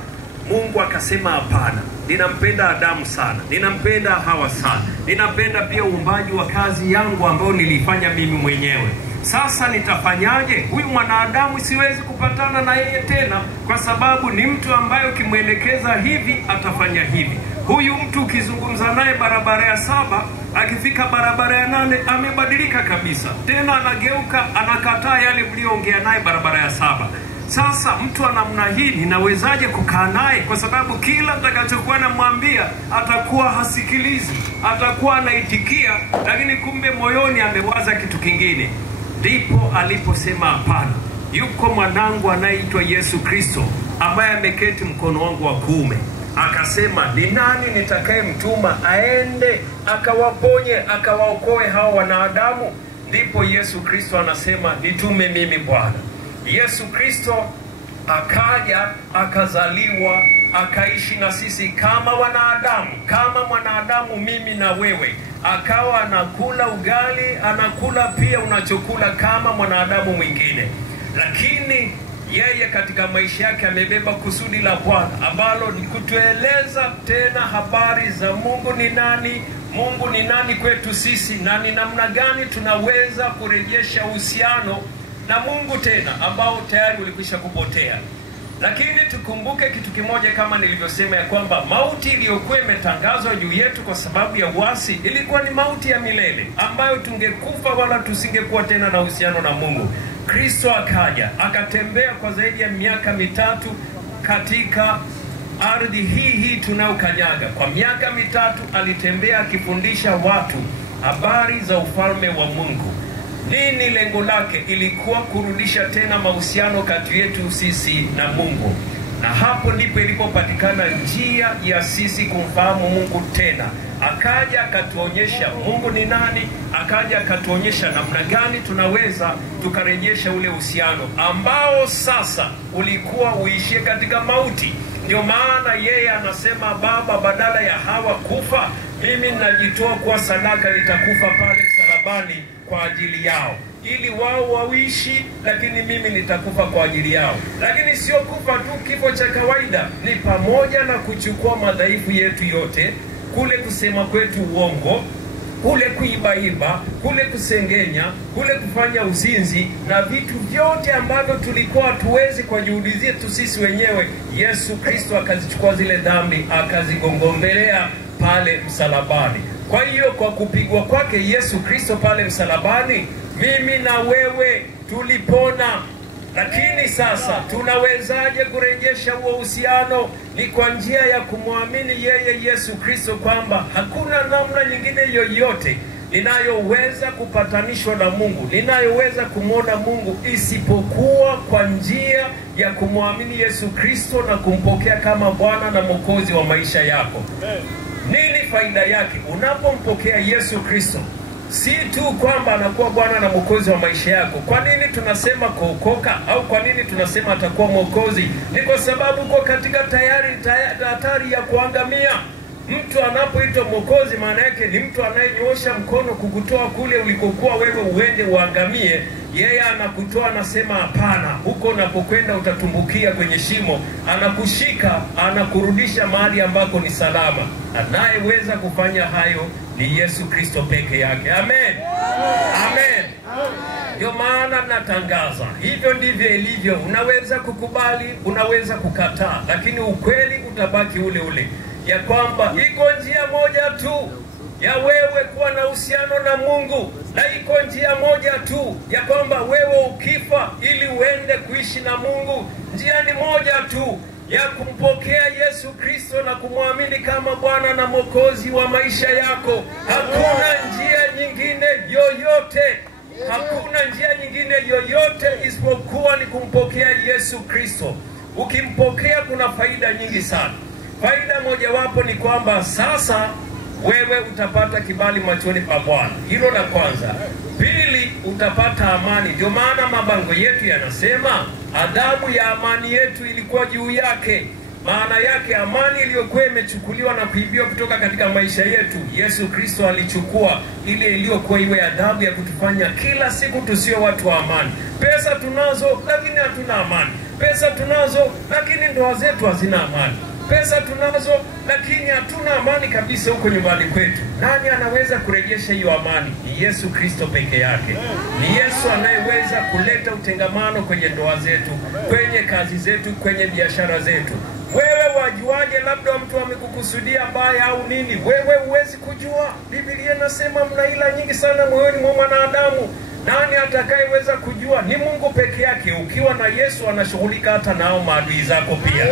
Mungu akasema hapana, ninampenda Adamu sana, ninampenda Hawa sana, ninapenda pia uumbaji wa kazi yangu ambao nilifanya mimi mwenyewe. Sasa nitafanyaje? Huyu mwanadamu siwezi kupatana na yeye tena, kwa sababu ni mtu ambaye ukimwelekeza hivi atafanya hivi. Huyu mtu ukizungumza naye barabara ya 7, akifika barabara ya 8 amebadilika kabisa. Tena anageuka, anakataa yale mlioongea naye barabara ya 7. Sasa mtu wa namna hii ninawezaje kukaa naye? Kwa sababu kila nitakachokuwa namwambia atakuwa hasikilizi, atakuwa anaitikia, lakini kumbe moyoni amewaza kitu kingine. Ndipo aliposema hapana, yuko mwanangu anayeitwa Yesu Kristo ambaye ameketi mkono wangu wa kuume. Akasema, ni nani nitakayemtuma aende akawaponye, akawaokoe hao wanadamu? Ndipo Yesu Kristo anasema, nitume mimi Bwana. Yesu Kristo akaja, akazaliwa, akaishi na sisi kama wanadamu, kama mwanadamu mimi na wewe. Akawa anakula ugali, anakula pia unachokula kama mwanadamu mwingine. Lakini yeye katika maisha yake amebeba kusudi la Bwana, ambalo ni kutueleza tena habari za Mungu ni nani, Mungu ni nani kwetu sisi, na ni namna gani tunaweza kurejesha uhusiano na Mungu tena ambao tayari ulikwisha kupotea. Lakini tukumbuke kitu kimoja, kama nilivyosema, ya kwamba mauti iliyokuwa imetangazwa juu yetu kwa sababu ya uasi ilikuwa ni mauti ya milele, ambayo tungekufa wala tusingekuwa tena na uhusiano na Mungu. Kristo akaja, akatembea kwa zaidi ya miaka 3 katika ardhi hii tunayokanyaga. Kwa miaka 3 alitembea akifundisha watu habari za ufalme wa Mungu. Nini lengo lake? Ilikuwa kurudisha tena mahusiano kati yetu sisi na Mungu. Na hapo ndipo ilipopatikana njia ya sisi kumfahamu Mungu tena. Akaja akatuonyesha Mungu ni nani, akaja akatuonyesha namna gani tunaweza tukarejesha ule uhusiano ambao sasa ulikuwa uishie katika mauti. Ndio maana yeye anasema, Baba, badala ya hawa kufa, mimi ninajitoa kuwa sadaka, nitakufa pale msalabani kwa ajili yao, ili wao waishi, lakini mimi nitakufa kwa ajili yao. Lakini sio kufa tu kifo cha kawaida, ni pamoja na kuchukua madhaifu yetu yote, kule kusema kwetu uongo, kule kuibaiba, kule kusengenya, kule kufanya uzinzi, na vitu vyote ambavyo tulikuwa tuwezi kwa juhudi zetu sisi wenyewe. Yesu Kristo akazichukua zile dhambi, akazigongombelea pale msalabani. Kwa hiyo kwa kupigwa kwake Yesu Kristo pale msalabani, mimi na wewe tulipona. Lakini sasa tunawezaje kurejesha huo uhusiano? Ni kwa njia ya kumwamini yeye Yesu Kristo, kwamba hakuna namna nyingine yoyote ninayoweza kupatanishwa na Mungu, ninayoweza kumwona Mungu, isipokuwa kwa njia ya kumwamini Yesu Kristo na kumpokea kama Bwana na Mwokozi wa maisha yako. Nini faida yake? Unapompokea Yesu Kristo, si tu kwamba anakuwa Bwana na Mwokozi wa maisha yako. Kwa nini tunasema kuokoka au kwa nini tunasema atakuwa Mwokozi? Ni kwa sababu uko katika hatari ya kuangamia. Mtu anapoitwa Mwokozi maana yake ni mtu anayenyoosha mkono kukutoa kule ulikokuwa wewe uende uangamie. Yeye anakutoa, anasema hapana, huko unapokwenda utatumbukia kwenye shimo. Anakushika, anakurudisha mahali ambako ni salama. Anayeweza kufanya hayo ni Yesu Kristo peke yake. Amen. Amen. Ndio maana natangaza, hivyo ndivyo ilivyo. Unaweza kukubali, unaweza kukataa, lakini ukweli utabaki ule ule, ya kwamba iko njia moja tu ya wewe kuwa na uhusiano na Mungu, na iko njia moja tu ya kwamba wewe ukifa ili uende kuishi na Mungu. Njia ni moja tu ya kumpokea Yesu Kristo na kumwamini kama Bwana na Mwokozi wa maisha yako. Hakuna njia nyingine yoyote, hakuna njia nyingine yoyote isipokuwa ni kumpokea Yesu Kristo. Ukimpokea kuna faida nyingi sana. Faida mojawapo ni kwamba sasa wewe utapata kibali machoni pa Bwana. Hilo la kwanza. Pili, utapata amani. Ndio maana mabango yetu yanasema adhabu ya amani yetu ilikuwa juu yake. Maana yake amani iliyokuwa imechukuliwa na kuibiwa kutoka katika maisha yetu, Yesu Kristo alichukua ile iliyokuwa iwe adhabu ya kutufanya kila siku tusio watu wa amani. Pesa tunazo lakini hatuna amani. Pesa tunazo lakini ndoa zetu hazina amani. Pesa tunazo lakini hatuna amani kabisa huko nyumbani kwetu. Nani anaweza kurejesha hiyo amani? Ni Yesu Kristo peke yake. Ni Yesu anayeweza kuleta utengamano kwenye ndoa zetu, kwenye kazi zetu, kwenye biashara zetu. Wewe wajuaje labda mtu amekukusudia baya au nini? Wewe huwezi kujua. Biblia inasema mna ila nyingi sana moyoni mwa mwanadamu. Nani atakayeweza kujua? Ni Mungu peke yake. Ukiwa na Yesu anashughulika hata nao maadui zako pia.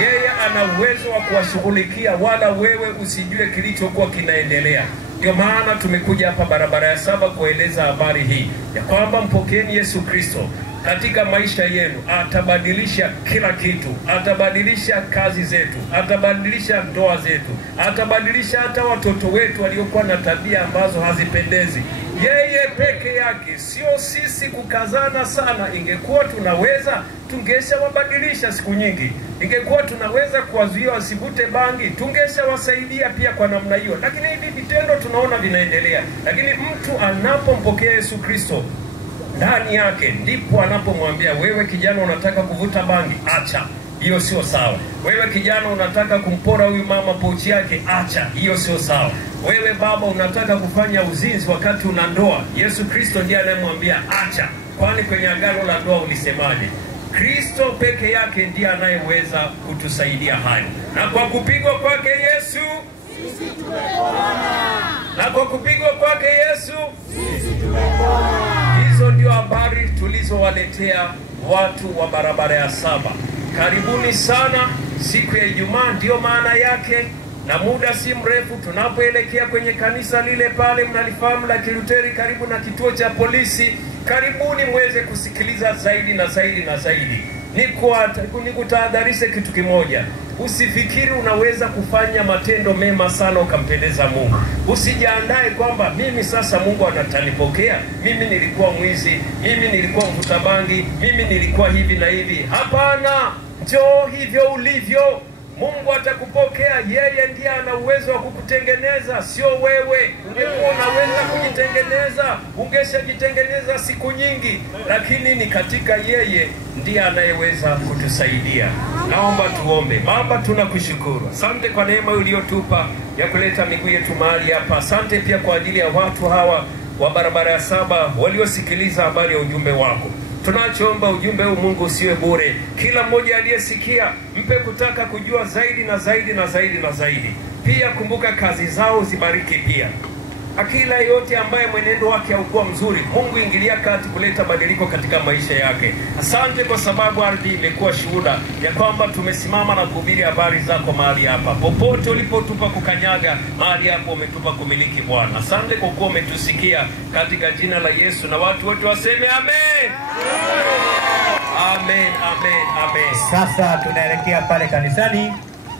Yeye ana uwezo wa kuwashughulikia, wala wewe usijue kilichokuwa kinaendelea. Ndio maana tumekuja hapa barabara ya 7 kueleza habari hii ya kwamba mpokeeni Yesu Kristo katika maisha yenu. Atabadilisha kila kitu. Atabadilisha kazi zetu, atabadilisha ndoa zetu, atabadilisha hata watoto wetu waliokuwa na tabia ambazo hazipendezi. Yeye peke yake, sio sisi kukazana sana. Ingekuwa tunaweza, tungesha wabadilisha siku nyingi. Ingekuwa tunaweza kuwazuia wasivute bangi, tungesha wasaidia pia kwa namna hiyo. Lakini hivi vitendo tunaona vinaendelea. Lakini mtu anapompokea Yesu Kristo ndani yake, ndipo anapomwambia, wewe kijana unataka kuvuta bangi, acha. Hiyo sio sawa. Wewe kijana unataka kumpora huyu mama pochi yake, acha. Hiyo sio sawa. Wewe baba unataka kufanya uzinzi wakati una ndoa, Yesu Kristo ndiye anayemwambia acha. Kwani kwenye agano la ndoa ulisemaje? Kristo peke yake ndiye anayeweza kutusaidia hayo. Na kwa kupigwa kwake Yesu sisi tumepona. Na kwa kupigwa kwake Yesu sisi tumepona. Hizo ndio habari tulizowaletea watu wa barabara ya 7. Karibuni sana siku ya Ijumaa, ndio maana yake. Na muda si mrefu tunapoelekea kwenye kanisa lile pale mnalifahamu la Kiluteri karibu na kituo cha polisi. Karibuni muweze kusikiliza zaidi na zaidi na zaidi. Nikutahadharishe kitu kimoja. Usifikiri unaweza kufanya matendo mema sana ukampendeza Mungu. Usijiandae kwamba mimi sasa Mungu anatanipokea. Mimi nilikuwa mwizi, mimi nilikuwa mvuta bangi, mimi nilikuwa hivi na hivi. Hapana, njoo hivyo ulivyo. Mungu atakupokea. Yeye ndiye ana uwezo wa kukutengeneza, sio wewe. Ungekuwa unaweza kujitengeneza, ungeshajitengeneza siku nyingi, lakini ni katika yeye ndiye anayeweza kutusaidia. Naomba tuombe. Baba, tunakushukuru. Asante kwa neema uliyotupa ya kuleta miguu yetu mahali hapa. Asante pia kwa ajili ya watu hawa wa barabara ya 7 waliosikiliza habari ya ujumbe wako. Tunachoomba ujumbe huu Mungu usiwe bure. Kila mmoja aliyesikia mpe kutaka kujua zaidi na zaidi na zaidi na zaidi. Pia kumbuka kazi zao zibariki pia. Akila yote ambaye mwenendo wake haukuwa mzuri, Mungu ingilia kati kuleta badiliko katika maisha yake. Asante kwa sababu ardhi imekuwa shuhuda ya kwamba tumesimama na kuhubiri habari zako mahali hapa. Popote ulipotupa kukanyaga, mahali hapo umetupa kumiliki Bwana. Asante kwa kuwa umetusikia katika jina la Yesu, na watu wote waseme amen. Amen, amen, amen. Sasa tunaelekea pale kanisani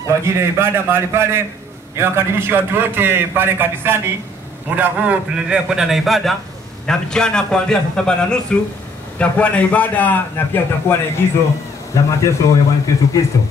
kwa ajili ya ibada mahali pale. Niwakaribishe watu wote pale kanisani muda huu tunaendelea kwenda na ibada, na mchana kuanzia saa 7:30 tutakuwa na ibada na pia tutakuwa na igizo la mateso ya Bwana Yesu Kristo.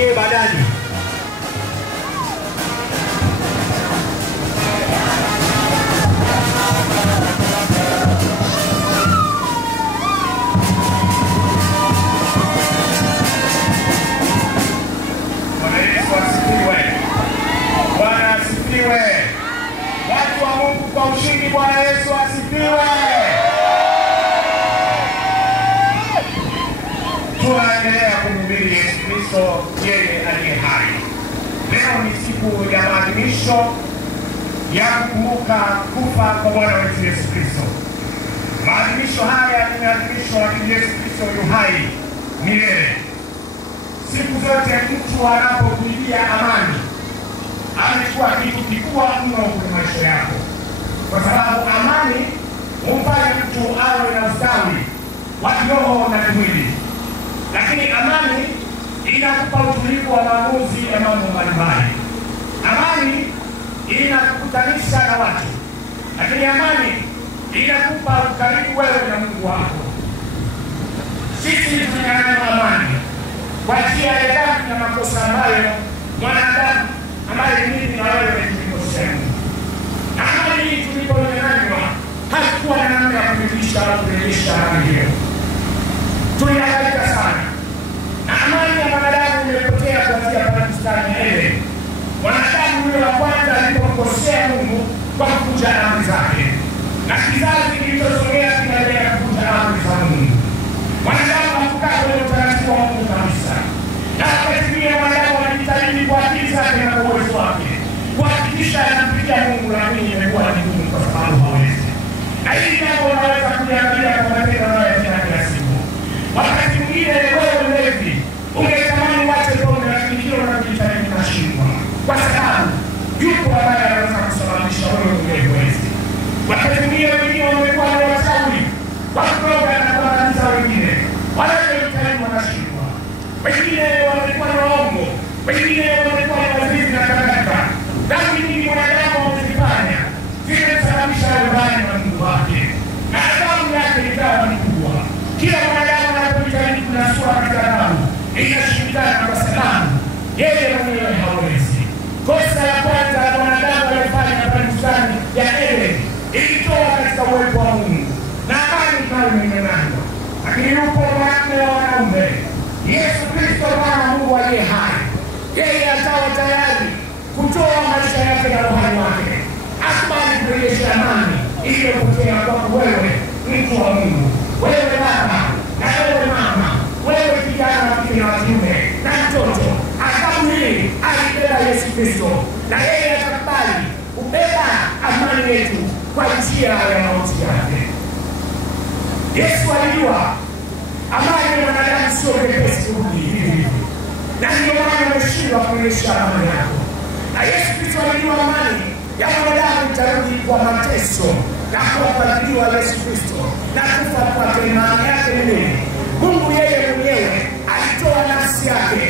tuingie ibadani. Bwana asifiwe. Watu wa Mungu kwa ushindi, Bwana Yesu asifiwe. Tunaendelea kumhubiri Yesu Kristo, yeye aliye hai. Leo ni siku ya maadhimisho ya kukumbuka kufa kwa Bwana wetu Yesu Kristo. Maadhimisho haya ni maadhimisho ya Yesu Kristo yu hai milele. Siku zote mtu anapokuidia amani amekuwa kitu kikubwa mno kwenye maisha yako, kwa sababu amani humfanya mtu awe na ustawi wa kiroho na kimwili. Lakini amani inakupa utulivu wa maamuzi ya mambo mbalimbali. Amani inakukutanisha na watu, lakini amani inakupa ukaribu wewe na Mungu wako. Sisi tunanyang'anywa amani kwa njia ya dhambi na makosa ambayo mwanadamu ambaye mimi na wewe tulikosea. Amani hii tuliponyang'anywa hakuwa na namna ya kurudisha au kurejesha amani hiyo. Tulihangaika sana na amani ya mwanadamu imepotea kuanzia pale bustani ya Edeni. Mwanadamu yule wa kwanza alipomkosea Mungu kwa kuvunja amri zake, na kizazi kilichosogea kinaendelea kuvunja amri za Mungu. Mwanadamu hakukaa kwenye utaratibu wa Mungu kabisa, na wakati mwingine mwanadamu anajitahidi kwa akili zake na kwa uwezo wake kuhakikisha anamfikia Mungu, lakini imekuwa ni ngumu kwa sababu hawezi. Na hili jambo unaweza kuliangalia kwa matendo unayofanya kila siku. Wakati mwingine wewe mlevi ungetamani uache pombe, lakini kile unachojitahidi unashindwa, kwa sababu yupo ambaye anaweza kusababisha wewe uweze. Wakati mwingine wengine wamekuwa ni wachawi wa kuroga na kuangamiza wengine, wanachojitahidi wanashindwa. Wengine wamekuwa ni waongo, wengine wamekuwa ni wazinzi na kadhalika. Dhambi nyingi mwanadamu wamezifanya zimesababisha ubaya na Mungu wake, na adhabu yake ikawa ni kubwa. Kila mwanadamu anapojitahidi kunasua katika adhabu inashindikana, kwa sababu yeye mwenyewe hawezi. Kosa la kwanza mwanadamu alifanya pale bustani ya Edeni ilitoa katika uwepo wa Mungu na amani ikawa imenyang'anywa. Lakini yupo mwanamume wa wanaume, Yesu Kristo Bwana Mungu aliye hai. Yeye atawa tayari kutoa maisha yake na uhai wake, akubali kurejesha amani iliyopotea kwako wewe, mtu wa Mungu, wewe baba na wewe mama, wewe kijana wa kike na wa kiume na mtoto. Adhabu hii alibeba Yesu Kristo, na yeye atakubali kubeba amani yetu kwa njia ya mauti yake. Yesu alijua amani ya mwanadamu sio nyepesi kurudi hivi, na ndio maana ameshindwa kurejesha amani yako. Na Yesu Kristo alijua amani ya mwanadamu itarudi kwa mateso na kuapatiliwa Yesu Kristo na kufa kwake, imani yake milele. Mungu yeye mwenyewe alitoa nafsi yake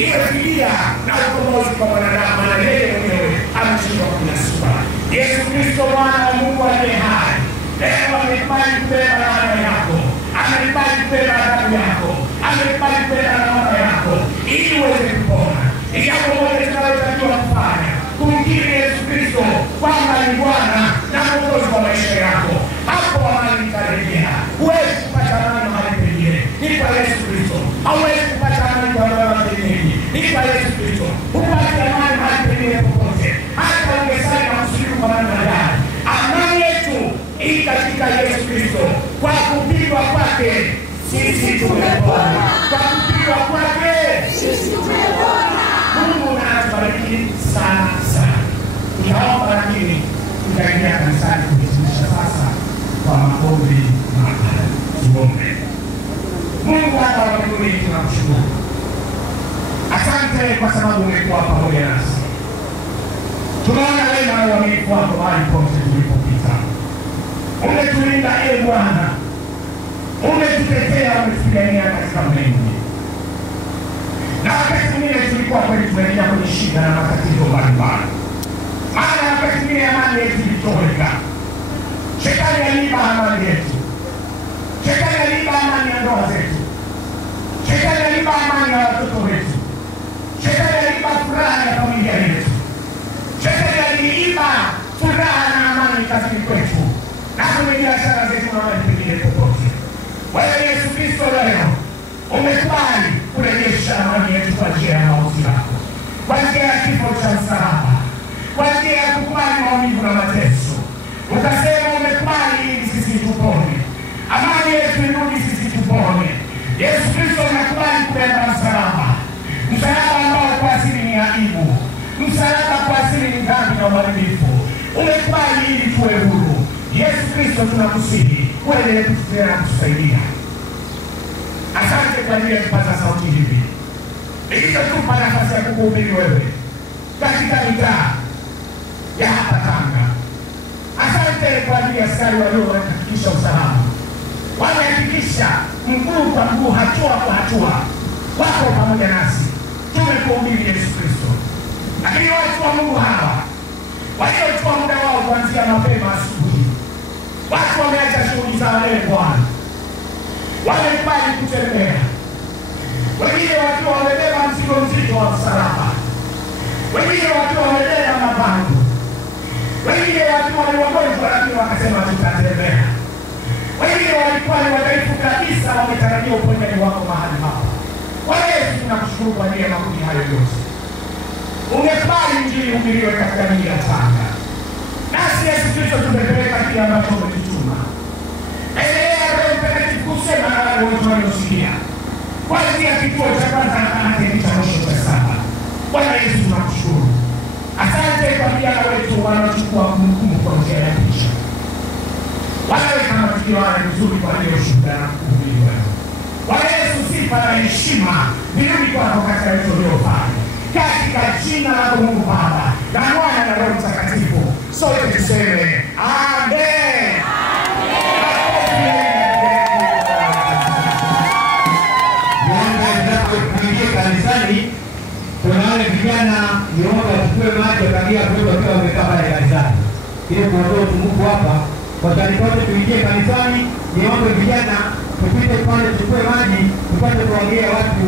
iwe fidia na ukombozi kwa mwanadamu, na yeye mwenyewe ameshindwa kunasua. Yesu Kristo Bwana wa Mungu aliye hai leo amekubali kubeba laana yako, amekubali kubeba adhabu yako, amekubali kubeba lawama yako ili uweze kupona. Ni jambo moja tunalotakiwa kufanya, kumkiri Yesu Kristo kwamba ni Bwana na Mwokozi wa maisha yako. Hapo amani itarejea. Huwezi kupata amani mahali pengine, ni kwa Yesu Kristo. Hauwezi kupata amani kwa watu wengine, ni kwa Yesu Kristo. Hupati amani mahali pengine popote, hata ungesali na kusujudu kwa namna gani. Amani yetu ii katika Yesu Kristo. Kwa kupigwa kwake sisi tumepona, kwa kupigwa kwake sisi tumepona. Mungu na atubariki sana sana. Tunaomba, lakini tutaingia kanisani kuhitimisha sasa kwa maombi mapana. Tuombe. Mungu Baba wa mbinguni, tunakushukuru. Asante kwa sababu umekuwa pamoja nasi. Tunaona wema na uaminifu wako mahali pote tulipopita. Umetulinda Bwana, umetutetea, umetupigania katika mengi. Na wakati mwingine tulikuwa kweli tumeingia kwenye shida na matatizo mbalimbali, maana wakati mwingine amani yetu ilitoweka. Shetani aliiba amani yetu, shetani aliiba amani ya ndoa zetu, shetani aliiba amani ya watoto wetu, Shetani aliiba furaha ya familia yetu. Shetani aliiba furaha na amani kazini kwetu na kwenye biashara zetu na mahali pengine popote. Wewe Yesu Kristo leo umekubali kurejesha amani yetu kwa njia ya mauti yako, kwa njia ya kifo cha msalaba, kwa njia ya kukubali maumivu na mateso. Ukasema umekubali ili sisi tupone, amani yetu irudi, sisi tupone. Yesu Kristo unakubali kubeba msalaba, msalaba ambao kwa asili ni aibu, msalaba kwa asili ni dhambi na uharibifu. Umekubali ili tuwe huru. Yesu Kristo tunakusihi uendelee kututetea na kutusaidia. Asante kwa ajili ya kupata sauti hivi ilizotupa nafasi ya kukuhubiri wewe katika mitaa ya hapa Tanga. Asante kwa ajili ya askari waliohakikisha usalama, wamehakikisha mguu kwa mguu, hatua kwa hatua, wako pamoja nasi tumekuhubiri Yesu Kristo. Lakini watu wa Mungu hawa waliochukua muda wao kuanzia mapema asubuhi, watu wameacha shughuli zao leo Bwana, wamekubali kutembea, wengine wakiwa wamebeba mzigo mzito wa msalaba, wengine wakiwa wamebeba mabango, wengine wakiwa ni wagonjwa lakini wakasema tutatembea, wengine walikuwa ni wadhaifu kabisa, wametarajia uponyaji wako mahali hapa. Kwa Yesu tunakushukuru kwa ajili ya makundi hayo yote. Umekubali injili uhubiriwe katika miji ya Tanga, nasi Yesu Kristo tumepeleka kile ambacho umetutuma. Endelea Roho Mtakatifu kusema na wale wote waliosikia, kuanzia kituo cha kwanza hadi cha mwisho cha saba. Bwana Yesu tunakushukuru. Asante kwa vijana wetu wanaochukua kumbukumbu kwa njia ya picha, wanaweka matukio haya vizuri kwa hiyo ushuhuda na kuhubiri wewe. Bwana Yesu, sifa na heshima virudi kwako katika yote uliyofanya, katika jina la Mungu Baba na Mwana na Roho Mtakatifu. Sote tuseme amen. Kanisani kuna wale vijana niomba wachukue maji wakagia kutoka wakiwa wamekaa pale kanisani ili kuondoa usumbufu hapa. Kwa taarifa yote tuingie kanisani, niombe vijana tupite pale tuchukue maji tupate kuwagia watu.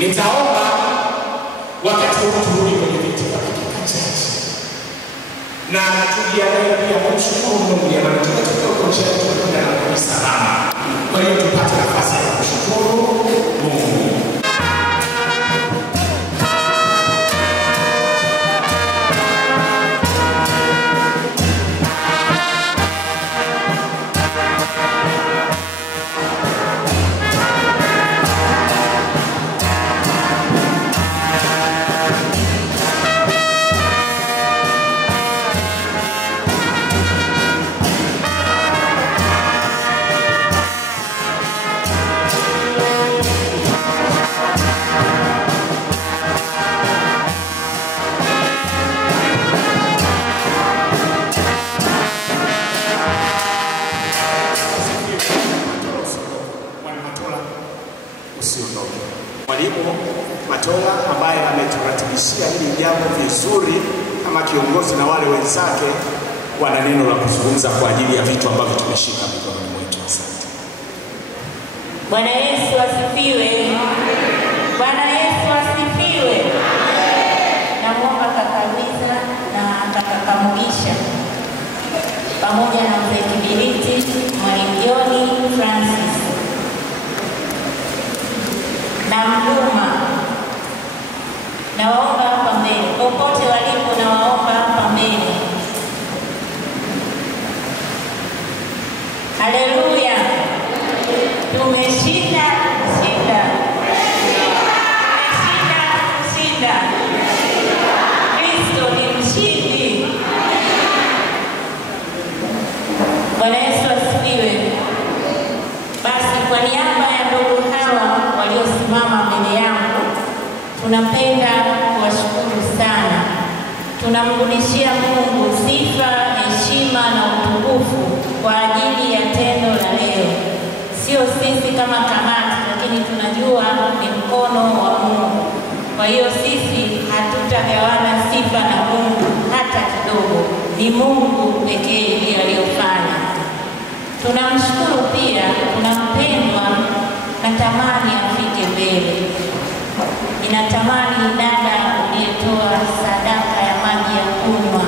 Nitaomba wakati wote turudi kwenye viti kwa dakika chache, na tujiandae pia kumshukuru Mungu. Jamani, tunataka kuonyesha tunakwenda na salama. Kwa hiyo tupate nafasi ya kushukuru Mungu. Mwalimu Matola ambaye ameturatibishia hili jambo vizuri kama kiongozi na wale wenzake wana neno la kuzungumza kwa ajili ya vitu ambavyo tumeshika mikononi mwetu. Asante. Bwana Yesu asifiwe. Bwana Yesu asifiwe. Namuomba kaka Luiza na kaka Kamugisha pamoja na mzee Kibiriti, Mwalimu Joni Francis na Mduma, nawaomba hapa mbele. Popote walipo nawaomba hapa mbele. Haleluya. Tumeshinda kushinda. Tumeshinda kushinda. Kristo ni mshindi. Bwana Yesu asifiwe. Basi kwa niaba ya ndugu hawa waliosimama mbele yangu, tunapenda kuwashukuru sana. Tunamrudishia Mungu sifa, heshima na utukufu kwa ajili ya tendo la leo. Sio sisi kama kamati, lakini tunajua ni mkono wa Mungu. Kwa hiyo sisi hatutagawana sifa na Mungu hata kidogo. Ni Mungu pekee ndiye aliyofanya. Tunamshukuru pia, tunampendwa, natamani afike mbele. Ninatamani dada uliyetoa sadaka ya maji ya kunywa,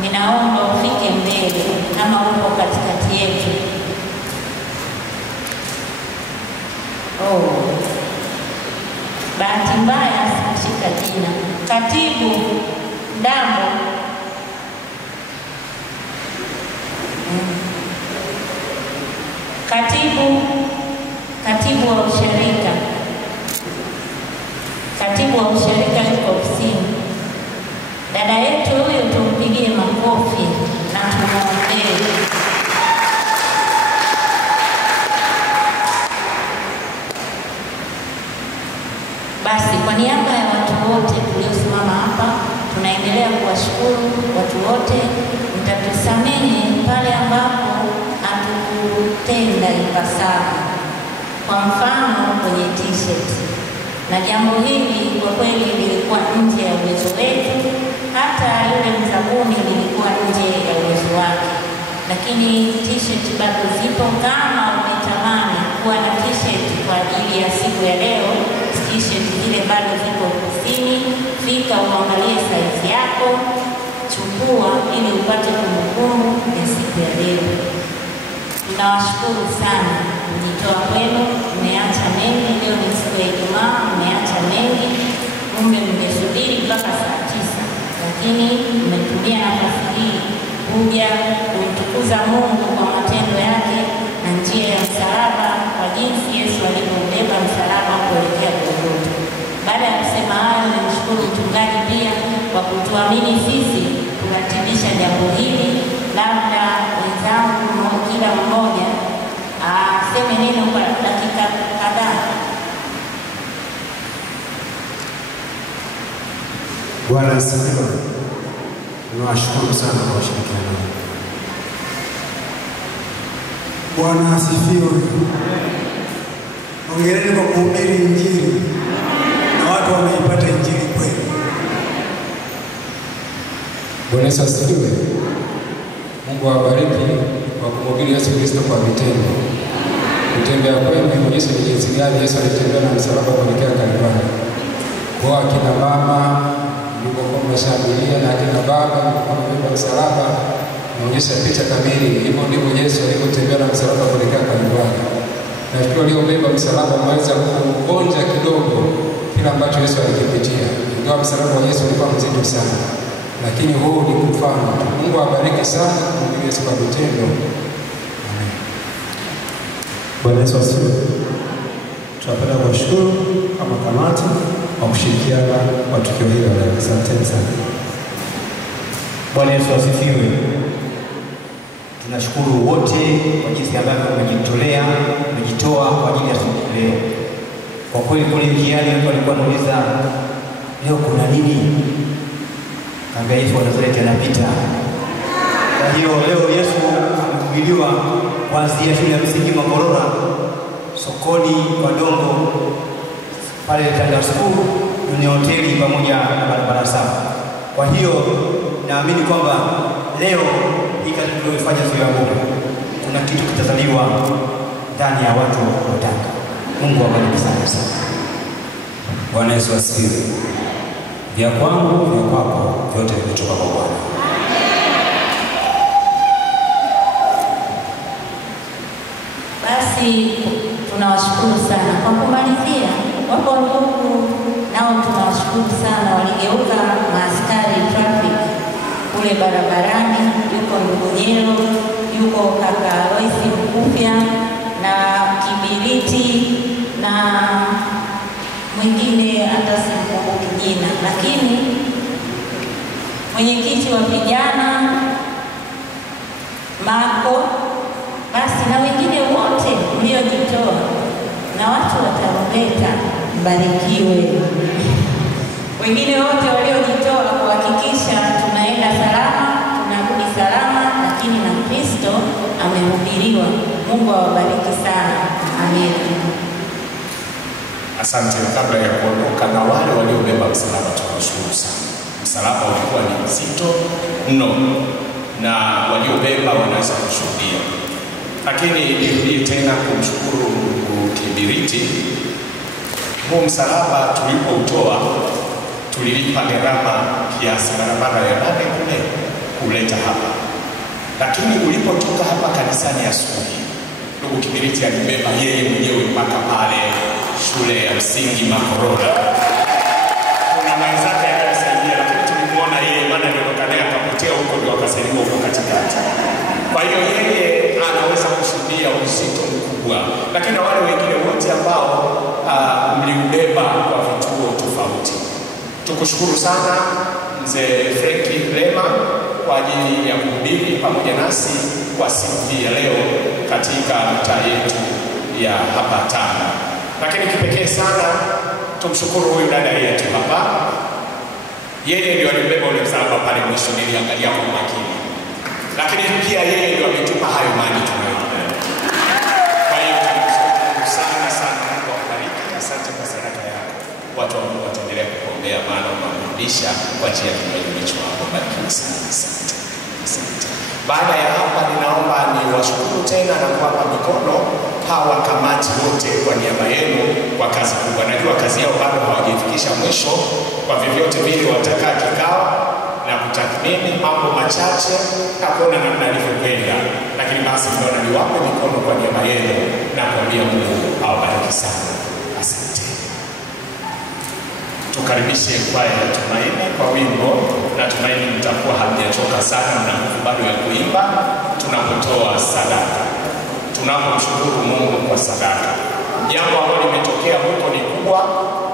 ninaomba ufike mbele kama upo katikati yetu. Bahati mbaya sikushika jina. Katibu Ndambo, katibu wa ushirika, katibu wa ushirika yuko ofisini. Dada yetu huyu tumpigie makofi na tumuombee. Basi kwa niaba ya watu wote tuliosimama hapa, tunaendelea kuwashukuru watu wote. Mtatusamehe pale ambapo hatukutenda ipasavyo, kwa mfano kwenye t-shirt. Na jambo hili kwa kweli lilikuwa nje ya uwezo wetu, hata yule mzabuni lilikuwa nje ya uwezo wake. Lakini t-shirt bado zipo. Kama umetamani kuwa na t-shirt kwa ajili ya siku ya leo, t-shirt zile bado zipo ofisini. Fika uangalie size yako, chukua ili upate kumbukumbu ya siku ya leo. Tunawashukuru sana kujitoa kwenu. Mmeacha mengi, leo ni siku ya Ijumaa, mmeacha mengi. Kumbe mmesubiri mpaka saa 9, lakini mmetumia nafasi hii kuja kumtukuza Mungu kwa matendo yake na njia ya msalaba, kwa jinsi Yesu alivyobeba msalaba kuelekea Golgotha. Baada ya kusema hayo, nimshukuru mchungaji pia kwa kutuamini sisi kuratibisha jambo hili. Labda wenzangu kila mmoja aseme neno kwa dakika kadhaa. Bwana asifiwe. Ninawashukuru sana kwa ushirikiano. Bwana asifiwe. Hongereni kwa kuhubiri Injili na watu wameipata Injili kweli. Bwana asifiwe. Mungu awabariki kwa kumhubiri Yesu Kristo kwa vitendo. kutembea kwenu inaonyesha ni jinsi gani Yesu alitembea na msalaba kuelekea Kalvari. Kwa akina mama mlikokuwa mnashangilia na akina baba mlikokuwa mmebeba msalaba, inaonyesha picha kamili. Hivyo ndivyo Yesu alivyotembea na msalaba kuelekea Kalvari. Nafikiri waliobeba msalaba wameweza kuonja kidogo kila ambacho Yesu alikipitia. Ingawa msalaba wa Yesu ulikuwa mzito sana, lakini huu ni mfano. Mungu awabariki sana kwa Yesu kwa vitendo. Amen. Bwana Yesu asifiwe. Tunapenda kuwashukuru kama kamati kwa kushirikiana kwa tukio hili leo. Asanteni sana. Bwana Yesu asifiwe. Tunashukuru wote kwa jinsi ambavyo mmejitolea, mmejitoa kwa ajili ya siku leo. Kwa kweli kule njiani watu walikuwa wanauliza leo kuna nini? Kaambia Yesu wa Nazareti anapita. Kwa hiyo leo Yesu amehubiriwa kuanzia shule ya msingi Makorora, sokoni kwa Dongo, pale Tanga School, kwenye hoteli pamoja na barabara safi. Kwa hiyo naamini kwamba leo hii kazi tuliyofanya sio ya bure. Kuna kitu kitazaliwa ndani ya watu wa Tanga. Mungu awabariki sana sana. Bwana Yesu asifiwe. Vya kwangu vya kwako vyote vimetoka kwa Bwana. Basi tunawashukuru sana. Kwa kumalizia, wapo ndugu nao tunawashukuru sana, waligeuka maaskari traffic kule barabarani. Yuko ndugu Nyero, yuko kaka Royce Mkupya na Kibiriti na mwingine hata sikumbuki jina, lakini mwenyekiti wa vijana Marco, basi na wengine wote mliojitoa na watu wa tarumbeta, mbarikiwe. Wengine wote waliojitoa kuhakikisha tunaenda salama, tunarudi salama, lakini na Kristo amehubiriwa. Mungu awabariki sana. Amen. Asante. Kabla ya kuondoka, na wale waliobeba msalaba tunawashukuru sana. Msalaba ulikuwa ni mzito mno na waliobeba wanaweza kushuhudia. Lakini nirudie tena kumshukuru ndugu Kibiriti. Huu msalaba tulipoutoa tulilipa gharama kiasi barabara ya 8 kule kuleta hapa. Lakini ulipotoka hapa kanisani asubuhi, ndugu Kibiriti alibeba yeye mwenyewe mpaka pale shule ya msingi Makorora. Kuna mwenzake akasaidia, lakini tulimuona yeye, maana nilokanaye akapotea huko, ndio akasaidia huko katikati. Kwa hiyo yeye anaweza kushuhudia uzito mkubwa, lakini wale wengine wote ambao mliubeba kwa vituo tofauti. Tukushukuru sana mzee Franki Lema kwa ajili ya kuhubiri pamoja nasi kwa siku hii ya leo katika mtaa yetu ya hapa Tanga. Lakini kipekee sana tumshukuru huyu dada yetu hapa. Yeye ndio alibeba ule msalaba pale mwisho, niliangalia kwa makini. Lakini pia yeye ndio ametupa hayo maji tunayoona. Kwa hiyo tunashukuru sana sana. Mungu akubariki. Asante kwa sadaka yako. Watu wa Mungu wataendelea kukuombea, maana unarudisha kwa njia ya kinywaji ulichowapa. Bariki sana. Asante. Asante. Baada ya hapa ninaomba niwashukuru tena na kuwapa mikono hawa kamati wote kwa niaba yenu kwa kazi kubwa. Najua kazi yao bado hawajafikisha mwisho, kwa vyovyote vile watakaa kikao na kutathmini mambo machache na kuona namna alivyokwenda. Lakini basi naona niwape mikono kwa niaba yenu na kuambia Mungu awabariki sana. Asante. Tukaribishe kwaya ya Tumaini kwa wimbo, na Tumaini mtakuwa hamjachoka sana na nguvu bado ya kuimba tunapotoa sadaka. Tunapomshukuru Mungu kwa sadaka. Jambo ambalo limetokea huko ni kubwa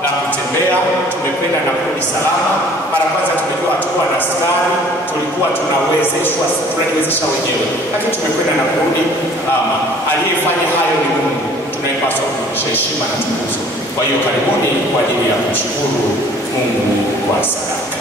la kutembea, tumekwenda na kurudi salama. Mara kwanza tumejua hatukuwa na askari, tulikuwa tunajiwezesha wenyewe, lakini tumekwenda na kurudi salama. Aliyefanya hayo ni Mungu, tunayepaswa kurudisha heshima na tukuzo. Kwa hiyo karibuni kwa ajili ya kumshukuru Mungu kwa sadaka.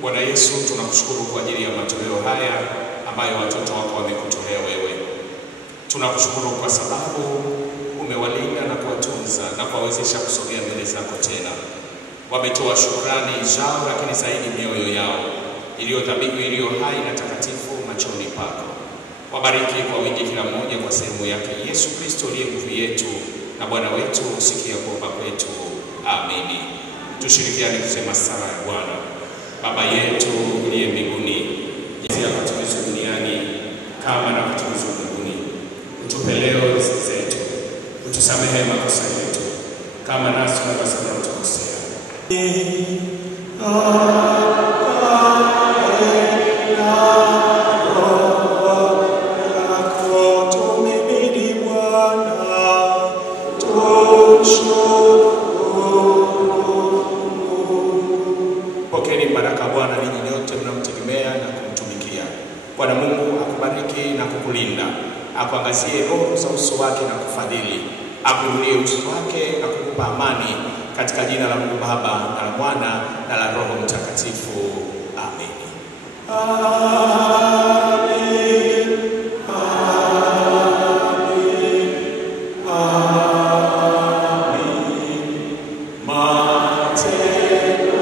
Bwana Yesu, tunakushukuru kwa ajili ya matoleo haya ambayo watoto wako wamekutolea wewe. Tunakushukuru kwa sababu umewalinda na kuwatunza na kuwawezesha kusogea mbele zako tena. Wametoa shukrani zao, lakini zaidi mioyo yao iliyo dhabihu iliyo hai na takatifu machoni pako. Wabariki kwa wingi kila mmoja kwa sehemu yake. Yesu Kristo aliye nguvu yetu na Bwana wetu, usikia kuomba kwetu. Amini. Tushirikiane kusema sala ya Bwana. Baba yetu uliye mbinguni, jinsi ya kutimizwa duniani kama na kutimizwa mbinguni. Utupe leo riziki zetu. Utusamehe makosa yetu kama nasi tunavyosamehe wanaotukosea. Pokeeni baraka Bwana ninyi nyote mnamtegemea na kumtumikia. Bwana Mungu akubariki na kukulinda, akuangazie roho za uso wake na kufadhili, akuinulie uso wake na kukupa amani, katika jina la Mungu Baba na la Mwana na la Roho Mtakatifu. Amen. Say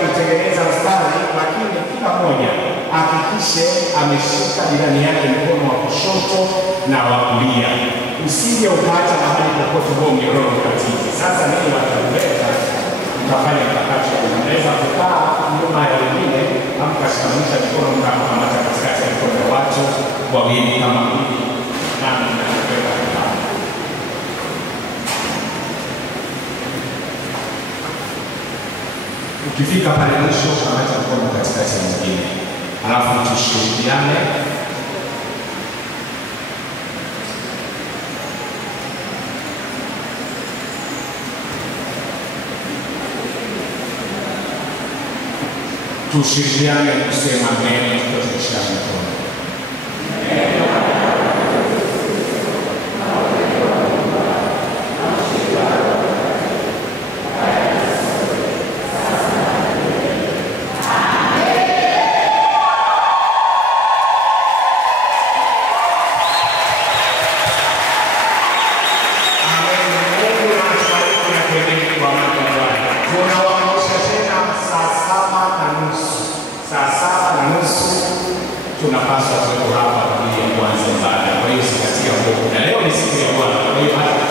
kutengeneza mstari, lakini kila mmoja hakikishe ameshika jirani yake mkono wa kushoto na wa kulia, usije ukaacha mahali popote huo mnyororo ukatiki. Sasa nini watakuleta, mtafanya mkakati, unaweza kukaa nyuma ya wengine au mkashikanisha mikono mkakamata katikati ya mikono ya watu wawili kama hivi, na mnakwenda kukaa. Ukifika pale mwisho unaacha mkono katikati ya mwingine, alafu tushirikiane. Tushirikiane kusema neno tukionyeshana mikono. Tunapaswa kuwepo hapa kwa ajili ya kuanza ibada. Kwa hiyo zingatia Mungu. Na leo ni siku ya Bwana. Kwa hiyo hata